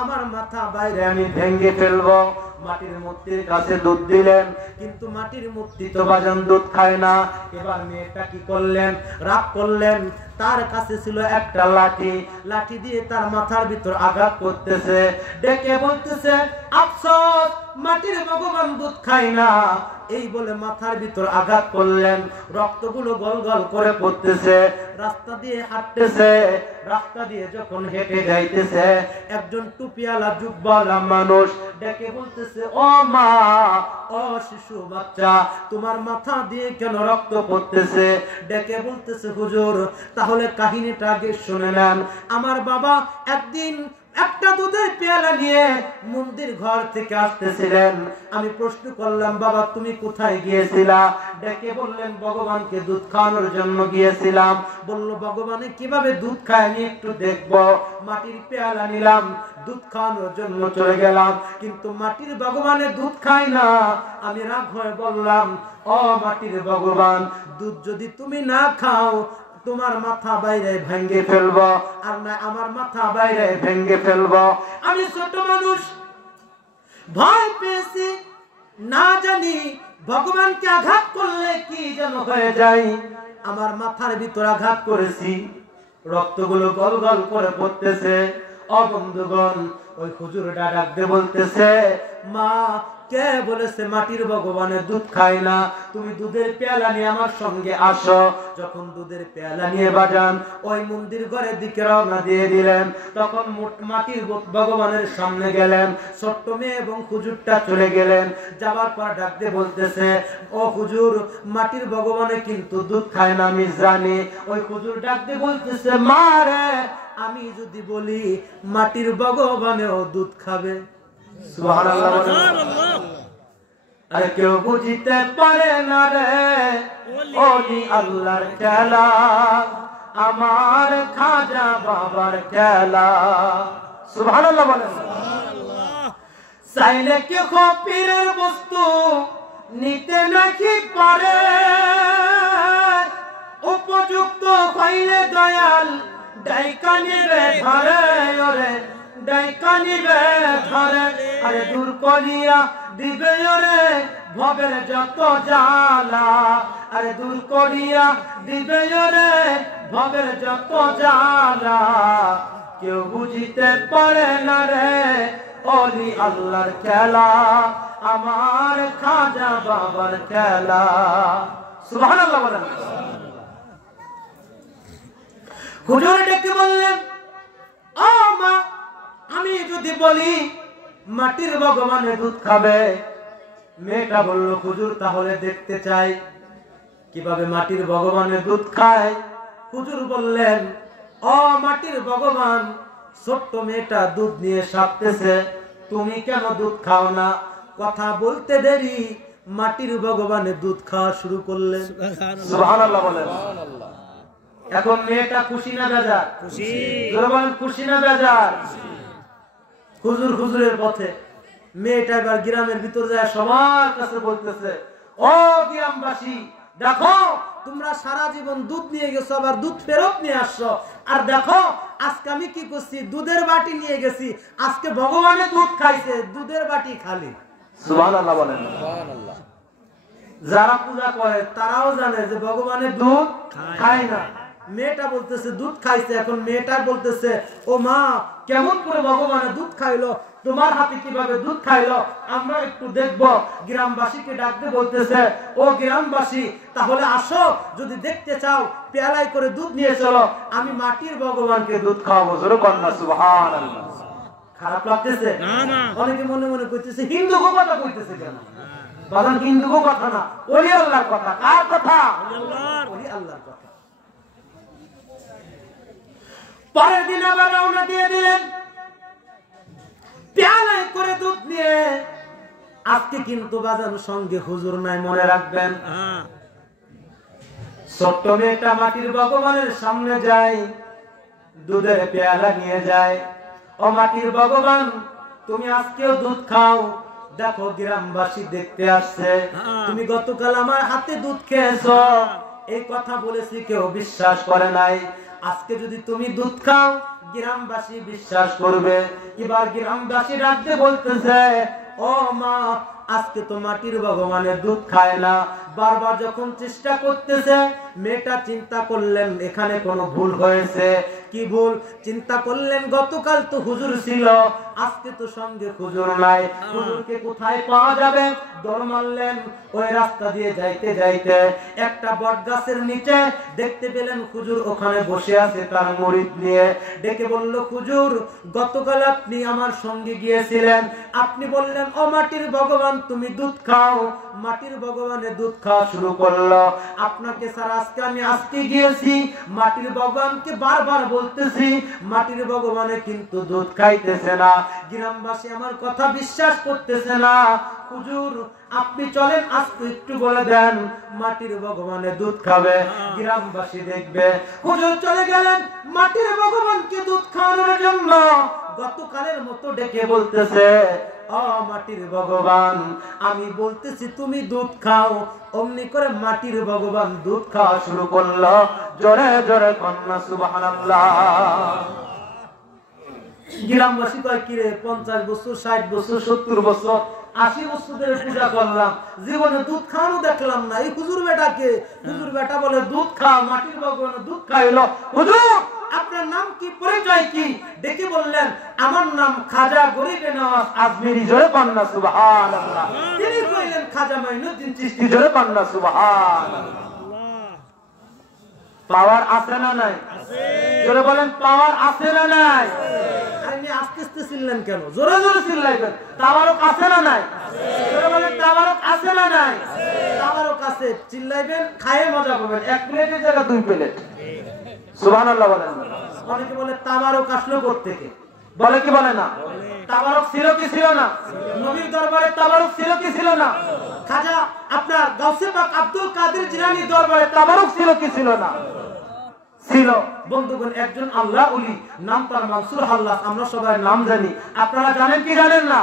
আমার মাথা বাইরে আমি ভেঙে ফেলবো। মাটির মূর্তির কাছে দুধ দিলেন, কিন্তু মাটির মূর্তি তো বাজান দুধ খায় না। এবার মেয়েটা কি করলেন? রাগ করলেন, তার কাছে ছিল একটা লাঠি, লাঠি দিয়ে তার মাথার ভিতর আঘাত করতেছে, ডেকে বলতেছে, আফসোস মাটির ভগবান দুধ খায় না। এই বলে মাথার ভিতর আঘাত করলেন, রক্তগুলো গল গল করে পড়তেছে। রাস্তা দিয়ে হাঁটতেছে, রাস্তা দিয়ে যখন হেঁটে যাইতেছে, একজন টুপিওয়ালা জুব্বাওয়ালা মানুষ ডেকে বলতেছে, ও মা, ও শিশু বাচ্চা, তোমার মাথা দিয়ে কেন রক্ত পড়তেছে? ডেকে বলতেছে, হুজুর তাহলে কাহিনীটা আগে শুনে নেন। আমার বাবা একদিন একটা দুধের পেয়ালা নিয়ে মন্দির ঘর থেকে আসতেছিলেন। আমি প্রশ্ন করলাম, বাবা তুমি কোথায় গিয়েছিলা? ডেকে বললেন, ভগবানকে দুধ খাওয়ানোর জন্য গিয়েছিলাম। বলল, ভগবানে কিভাবে দুধ খায় আমি একটু দেখবো। মাটির পেয়ালা নিলাম, দুধ খাওয়ানোর জন্য চলে গেলাম, কিন্তু মাটির ভগবানে দুধ খায় না। আমি রাগ হয়ে বললাম, ও মাটির ভগবান, দুধ যদি তুমি না খাও তোমার মাথা বাইরে ভেঙে ফেলবো, আর না আমার মাথা বাইরে ভেঙে ফেলবো। আমি ছোট মানুষ, ভয় পেয়েছি, না জানি ভগবানকে আঘাত করলে কি যেন হয়ে যায়। আমার মাথার ভিতর আঘাত করেছি, রক্তগুলো গল গল করে পড়তেছে। ও বন্ধুগণ, ওই হুজুরটা ডাক দিয়ে বলতেছে, মা কে বলেছে মাটির ভগবানের দুধ খায় না? তুমি দুধের পেয়ালা নিয়ে আমার সঙ্গে আসো। যখন দুধের পেয়ালা নিয়ে বাজান ওই মন্দির ঘরের দিকে রওনা দিয়ে দিলেন, তখন মাটির ভগবানের সামনে গেলেন, ছোট্ট মেয়ে এবং হুজুরটা চলে গেলেন। যাবার পর ডাক দিয়ে বলতেছে, ও হুজুর মাটির ভগবানে কিন্তু দুধ খায় না আমি জানি। ওই হুজুর ডাক দিয়ে বলতেছে, মা রে, আমি যদি বলি মাটির ভগবানেও দুধ খাবে? সুবহানাল্লাহ। আরে কেউ বুঝতে পারে না রে ওলি আল্লাহর খেলা, আমার খাজা বাবার খেলা। সুবহানাল্লাহ বলেন। চাইলে কি পীরের বস্তু নিতে নাকি পারে, উপযুক্ত হইলে দয়াল ডাইকানি রে ধরে, ওরে ডাইকানি রে ধরে। আরে দূর করিয়া দিবে ওরে ভবের যত জ্বালা, আরে দূর করিয়া দিবে ওরে ভবের যত জ্বালা। কেউ বুঝিতে পারে না রে ওলি আল্লাহর খেলা, আমার খাজা বাবার খেলা। সুবহানাল্লাহ বলেন। হুজুর ডেকে বললেন, ও মা, আমি যদি বলি মাটির ভগবানে দুধ খাবে? মেয়েটা বলল, হুজুর তাহলে দেখতে চাই কিভাবে মাটির ভগবানের দুধ খায়। হুজুর বললেন, ও মাটির ভগবান, ছোট্ট মেয়েটা দুধ নিয়ে সাপতেছে, তুমি কেন দুধ খাও না? কথা বলতে দেরি মাটির ভগবানে দুধ খাওয়া শুরু করলেন। সুবহানাল্লাহ বলেন। এখন মেয়েটা খুশি না বেজার? খুশি। খুশি না বেজার? হুজুর হুজুরের পথে মেয়েটা এবার গ্রামের ভিতর যায়, সবার কাছে বলতেছে, ও গ্রামবাসী, দেখো তোমরা সারা জীবন দুধ নিয়ে গেছো, আবার দুধ ফেরত নিয়ে আসছো, আর দেখো আজকে আমি কি করছি, দুধের বাটি নিয়ে গেছি, আজকে ভগবানের দুধ খাইছে, দুধের বাটি খালি। সুবহানাল্লাহ বলেন। সুবহানাল্লাহ। যারা পূজা করে তারাও জানে যে ভগবানের দুধ খায় না। মেয়েটা বলতেছে দুধ খাইছে, এখন মেয়েটা বলতেছে, ও মা, কেমন করে ভগবানের দুধ খাইলো, তোমার হাতে কিভাবে দুধ খাইলো, আমরা একটু দেখবো। গ্রামবাসীকে ডাকতে বলতেছে, ও গ্রামবাসী, তাহলে আসো, যদি দেখতে চাও পেয়ালায় করে দুধ নিয়ে চলো, আমি মাটির ভগবানকে দুধ খাওয়াবো। জোরে কন্যা সুবহানাল্লাহ। খারাপ লাগতেছে? অনেকে মনে মনে কইতেছে হিন্দু কথা কইতেছে কেন? বাজান হিন্দু কথা না, ওলি আল্লাহর কথা। কার কথা? ওলি আল্লাহর কথা। পরের দিন আবার রওনা দিয়ে দিলেন পেয়ালায় করে দুধ নিয়ে। আজকে কিন্তু বাজানোর সঙ্গে হুজুর নাই, মনে রাখবেন। ছোট্ট মেয়েটা মাটির ভগবানের সামনে যায়, দুধের পেয়ালা নিয়ে যায়। ও মাটির ভগবান, তুমি আজকেও দুধ খাও, দেখো গ্রামবাসী দেখতে আসছে, তুমি গতকাল আমার হাতে দুধ খেয়েছো, এই কথা বলেছি, কেউ বিশ্বাস করে নাই। আজকে যদি তুমি দুধ খাও, গ্রামবাসী বিশ্বাস করবে। এবার গ্রামবাসী রাখতে বলতেছে, ও মা, আজকে তো মাটির ভগবানের দুধ খায় না। বারবার যখন চেষ্টা করতেছে, মেয়েটা চিন্তা করলেন এখানে কোনো ভুল হয়েছে। কি ভুল? চিন্তা করলেন গতকাল তো হুজুর ছিল, আজকে তো সঙ্গে হুজুর নাই, হুজুরকে কোথায় পাওয়া যাবে? দৌড় মারলেন। ওই রাস্তা দিয়ে যাইতে যাইতে একটা বট গাছের নিচে দেখতে পেলেন হুজুর ওখানে বসে আছে তার মুরিদ নিয়ে। ডেকে বলল, হুজুর, গতকাল আপনি আমার সঙ্গে গিয়েছিলেন, আপনি বললেন ও মাটির ভগবান তুমি দুধ খাও। মাটির ভগবানের দুধ খাওয়া শুরু করলো। আপনাকে স্যার আজকে গিয়েছি, মাটির ভগবানকে বারবার বলতেছি, মাটির ভগবানে কিন্তু দুধ খাইতেছে না। গ্রামবাসী আমার কথা বিশ্বাস করতেছে না। হুজুর, আপনি চলেন, আজকে একটু বলে দেন মাটির ভগবানে দুধ খাবে, গ্রামবাসী দেখবে। হুজুর চলে গেলেন মাটির ভগবানকে দুধ খাওয়ানোর জন্য। গতকালের মতো ডেকে বলতেছে, ও মাটির ভগবান, আমি বলতেছি তুমি দুধ খাও। অমনি করে মাটির ভগবান দুধ খাওয়া শুরু করলো। জোরে জোরে কন্যা সুবহানাল্লাহ। গ্রামবাসী কয়, কিরে 50 বছর, 60 বছর, 70 বছর, 80 বছর ধরে পূজা করলাম, জীবনে দুধ খাওয়ানো দেখলাম না, এই হুজুর বেটাকে? হুজুর বেটা বলে দুধ খাও, মাটির ভগবান দুধ খাইলো। হুজুর, আপনার নাম কি, পরিচয় কি? ডেকে বললেন, আমার নাম খাজা গরিবে নওয়াজ আজমেরি। জোরে কন্যা সুবহানাল্লাহ। তিনি কইলেন খাজা মাইনুদ্দিন চিশতি। জোরে কন্যা সুবহানাল্লাহ। পাওয়ার আছে না নাই? জোরে বলেন, পাওয়ার আছে না নাই? আপনি আস্তে আস্তে চিল্লেন কেন? জোরে জোরে চিল্লাইবেন। তাবারক আছে না নাই? জোরে বলেন, তাবারক আছে না নাই? তাবারক আছে, চিল্লাইবেন, খায়ে মজা পাবেন। 1 প্লেটের জায়গায় 2 প্লেট। সুবহানাল্লাহ বলেন। অনেকে বলে তাবারক আসলো কোত্থেকে? বলে কি বলে না? তাবারক ছিল কি ছিল না? নবীর দরবারে তাবারক ছিল কি ছিল না? খাজা আপনার গাউসে পাক আব্দুল কাদের জিলানীর দরবারে তাবারক ছিল কি ছিল না? ছিল। বন্ধুগণ, একজন আল্লাহ ওলি, নাম তার মানসুর হাল্লাস। আমরা সবাই নাম জানি, আপনারা জানেন কি জানেন না?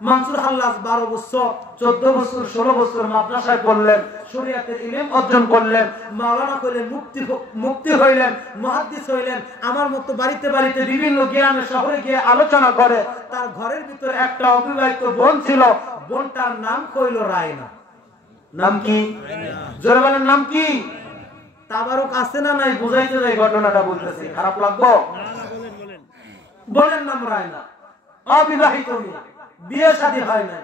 মানসুর হাল্লাস 12 বছর, 14 বছর, 16 বছর মাদ্রাসায় পড়লেন, শরীয়তের ইলম অর্জন করলেন, মাওলানা হইলেন, মুফতি হইলেন, মুহাদ্দিস হইলেন। আমার মতো বাড়িতে বাড়িতে বিভিন্ন জ্ঞানের শহরে গিয়ে আলোচনা করে। তার ঘরের ভিতরে একটা অবিবাহিত বোন ছিল, বোনটার নাম কইল রায়না। নাম কি? জোরে বলেন, নাম কি? তাবারক আছে না নাই বুঝাইতে যাই ঘটনাটা বলতেছি, খারাপ লাগবো? বলেন নাম রায়না। অবিবাহিত মেয়ে, বিয়ে শাদী হয় না।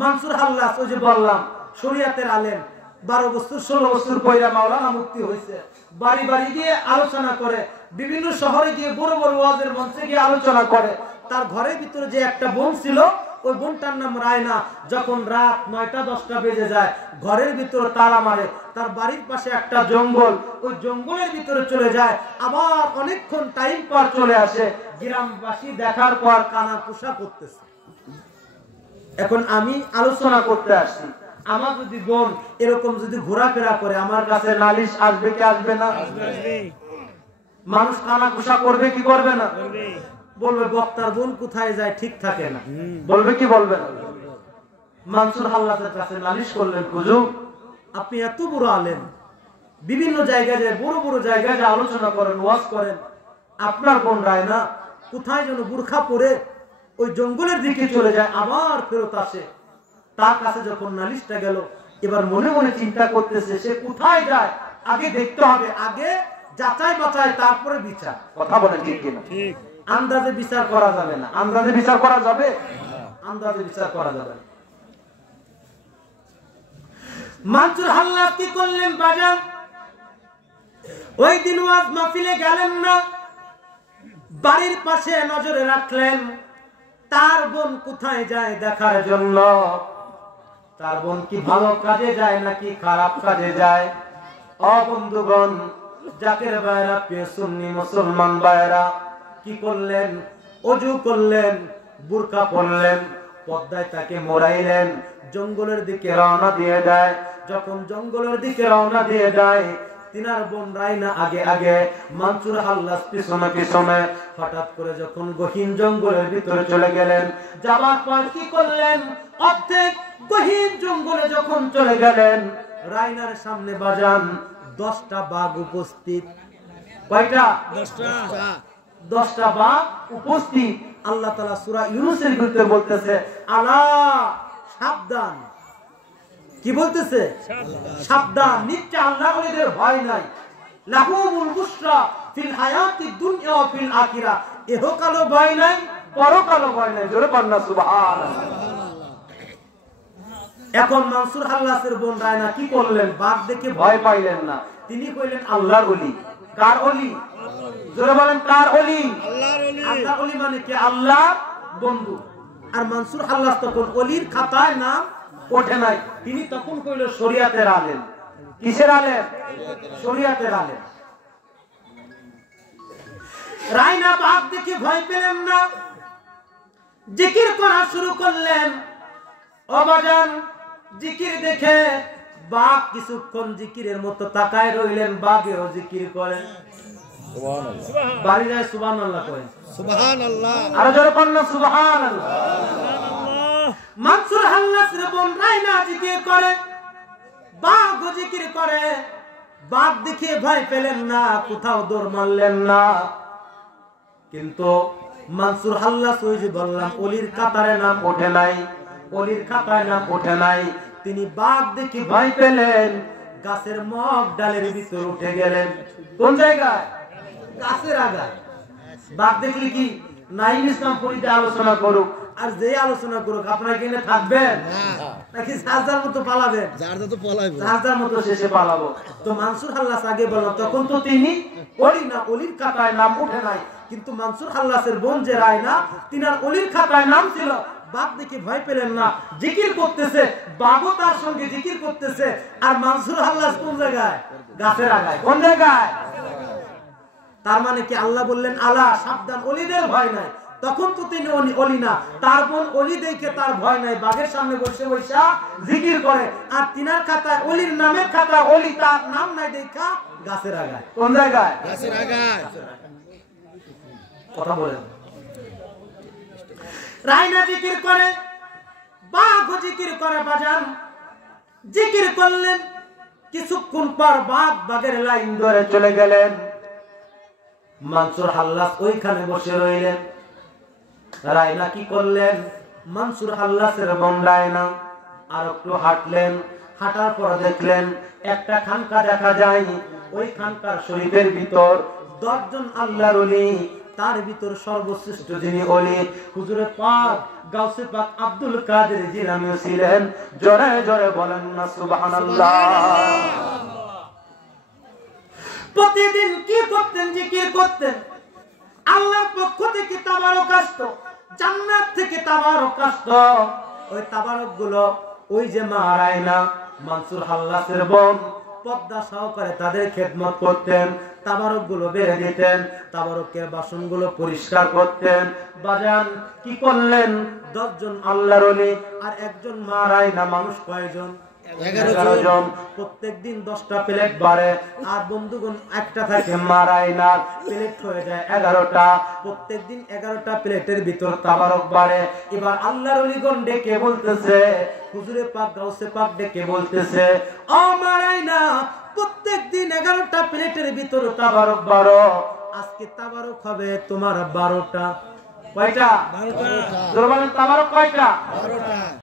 মানসুর হাল্লাস ওই যে বললাম শরীয়তের আলেম, 12 বছর 16 বছর পয়রা মাওলানা মুফতি হয়েছে, বাড়ি বাড়ি গিয়ে আলোচনা করে, বিভিন্ন শহরে গিয়ে বড় বড় ওয়াজের মঞ্চে গিয়ে আলোচনা করে। তার ঘরের ভিতরে যে একটা বোন ছিল, ওই বোনটার নাম রায়না। যখন রাত 9টা 10টা বেজে যায়, ঘরের ভিতরে তালা মারে। তার বাড়ির পাশে একটা জঙ্গল, ওই জঙ্গলের ভিতরে চলে যায়, আবার অনেকক্ষণ টাইম পর চলে আসে। গ্রামবাসী দেখার পর কানা কুষা করতেছে। এখন আমি আলোচনা করতে আসছি, আমার যদি বোন এরকম যদি ঘোরাফেরা করে, আমার কাছে নালিশ আসবে কি আসবে না? মানুষ কানা কুষা করবে কি করবে না? বলবে বক্তার বোন কোথায় যায় ঠিক থাকে না, বলবে কি বলবে না? মানসুর হাল্লাসের কাছে নালিশ করলেন, হুজুর আপনি এত বড় আলেম, বিভিন্ন জায়গায় যায়, বড় বড় জায়গায় যে আলোচনা করেন, ওয়াজ করেন, আপনার বোন রায়না কোথায় যেন বুরখা পরে ওই জঙ্গলের দিকে চলে যায়, আবার ফেরত আসে। তার কাছে যখন নালিশটা গেল, এবার মনে মনে চিন্তা করতেছে সে কোথায় যায় আগে দেখতে হবে, আগে যাচাই বাছাই তারপরে বিচার। কথা বলেন ঠিক কিনা? ঠিক। আন্দাজে বিচার করা যাবে না। আন্দাজে বিচার করা যাবে? আন্দাজে বিচার করা যাবে না। মানসুর হাল্লাস কি করলেন বাজান? ওই দিন ওয়াজ মাহফিলে গেলেন না, বাড়ির পাশে নজরে রাখলেন তার বোন কোথায় যায় দেখার জন্য। তার বোন কি ভালো কাজে যায় নাকি খারাপ কাজে যায়? ও বন্ধুগণ, জাকের ভাইরা, প্রিয় সুন্নি মুসলমান ভাইরা, কি করলেন? ওযু করলেন, বুরকা পরলেন, পর্দায় তাকে মোড়াইলেন, জঙ্গলের দিকে রওনা দিয়ে দেয়। যখন জঙ্গলের দিকে রওনা দিয়ে দেয়, তিনার বোন রায়না আগে আগে, মানসুর হাল্লাস পিছনে পিছনে। হঠাৎ করে যখন গহীন জঙ্গলের ভিতরে চলে গেলেন, যাবার পর কি করলেন? অর্ধেক গহীন জঙ্গলে যখন চলে গেলেন, রায়নার সামনে বাজান 10টা বাঘ উপস্থিত। কয়টা? 10টা বাঘ উপস্থিত। আল্লাহ তাআলা সূরা ইউনূসের ভিতরে বলতেছে, আলা সাবধান। কি বলতেছে? সাবধান, নিশ্চয় আল্লাহ ওদের ভয় নাই। লাহুমুল বুশরা ফিল হায়াতিদ দুনিয়া ওয়া ফিল আখিরাহ, ইহকালও ভয় নাই, পরকালও ভয় নাই। জোরে বলেন না সুবহানাল্লাহ। এখন মানসুর হাল্লাসের বোন রায়না কি করলেন? বাঘ দেখে ভয় পাইলেন না, তিনি কইলেন আল্লাহর ওলি। কার ওলি? জোরে বলেন কার ওলি? আল্লাহর ওলি। আল্লাহর ওলি মানে কি? আল্লাহ বন্ধু। আর মানসুর হাল্লাস তখন ওলির খাতায় নাম ওঠে নাই, তিনি তখন কইল শরীয়তের আলেম। কিসের আলেম? শরীয়তের আলেম। রায়না বাঘ দেখে ভয় পেলেন না, জিকির করা শুরু করলেন। অবাজান জিকির দেখে বাঘ কিছুক্ষণ জিকিরের মতো তাকায় রইলেন, বাঘেও জিকির করেন। সুবহানাল্লাহ। বাড়ি যায় সুবহানাল্লাহ করেন। সুবহানাল্লাহ। আর জোরে বলেন সুবহানাল্লাহ। মানসুর হাল্লাসের বোন রায়না জিকির করে, বাঘও জিকির করে। বাঘ দেখে ভয় পেলেন না, কোথাও দৌড় মারলেন না। কিন্তু মানসুর হাল্লাস ওই যে বললাম ওলির কাতারে নাম ওঠে নাই, ওলির খাতায় নাম ওঠে নাই। তিনি বাঘ দেখে ভয় পেলেন, গাছের মগ ডালের ভিতরে উঠে গেলেন। কোন জায়গায়? গাছের আগায়। বাঘ দেখলে কি নাইম ইসলাম ফরিদে আলোচনা করুক আর যে আলোচনা করুক, আপনারা কি থাকবেন নাকি যার মতো পালাবেন? যার মতো শেষে পালাবো। তো মানসুর হাল্লাস আগে বললাম তখন তো তিনি ওলি না, ওলির খাতায় নাম উঠে নাই। কিন্তু মানসুর হাল্লাসের বোন যে রায়না, তিনার ওলির খাতায় নাম ছিল। বাঘ দেখে ভয় পেলেন না, জিকির করতেছে, বাঘও তার সঙ্গে জিকির করতেছে। আর মানসুর হাল্লাস কোন জায়গায়? গাছের আগায়। কোন জায়গায়? তার মানে কি আল্লাহ বললেন আলা সাবধান, ওলিদের ভয় নাই। তখন তো তিনি ওলি না, তার বোন ওলি দেখে তার ভয় নাই, বাঘের সামনে বসে বসে জিকির করে। আর তিনার খাতায় ওলির নামের খাতা ওলি, তার নাম নাই দেখা গাছের আগায়। কোন জায়গায়? গাছের আগায়। কথা বলেন। রায়না জিকির করে, বাঘও জিকির করে। বাজান জিকির করলেন, কিছুক্ষণ পর বাঘের লাইন ধরে চলে গেলেন। মানসুর হাল্লাস ওইখানে বসে রইলেন। রায়না কি করলেন? মানসুর হাল্লাসের বোন রায়না আর একটু হাঁটলেন। হাঁটার পর দেখলেন একটা খানকা দেখা যায়। ওই খানকার শরীফের ভিতর 10 জন আল্লাহর ওলি তার ভিতর সর্বশ্রেষ্ঠ যিনি ওলি হুজুরে পাক গাউসে পাক আব্দুল কাদের জিলানী ছিলেন। জোরে জোরে বলেন না সুবহানাল্লাহ। প্রতিদিন কি করতেন, জিকির করতেন। আল্লাহর পক্ষ থেকে তাবারক আসতো, জান্নাত থেকে তাবারক আসতো। ওই তাবারক গুলো ওই যে মা রায়না মানসুর হাল্লাসের বোন পদ্মা সহকারে তাদের খেদমত করতেন, তাবারক গুলো বেড়ে দিতেন, তাবারকের বাসন গুলো পরিষ্কার করতেন। বাজান কি করলেন? 10 জন আল্লাহর ওলি আর একজন মা রায়না, মানুষ কয়জন? 11 জন। প্রত্যেকদিন 10টা প্লেট বাড়ে। আর বন্ধুগণ একটা থাকে মা রায়নার, প্লেট হয়ে যায় 11টা। প্রত্যেকদিন 11টা প্লেটের ভিতর তাবারক বাড়ে। এবার আল্লাহর ওলিগণ ডেকে বলতেছে, হুজুরে পাক গাউসে পাক ডেকে বলতেছে, ও মা রায়না, প্রত্যেকদিন 11টা প্লেটের ভিতর তাবারক বাড়ো, আজকে তাবারক হবে তোমার 12টা। কয়টা? 12টা। তাবারক কয়টা? 12টা।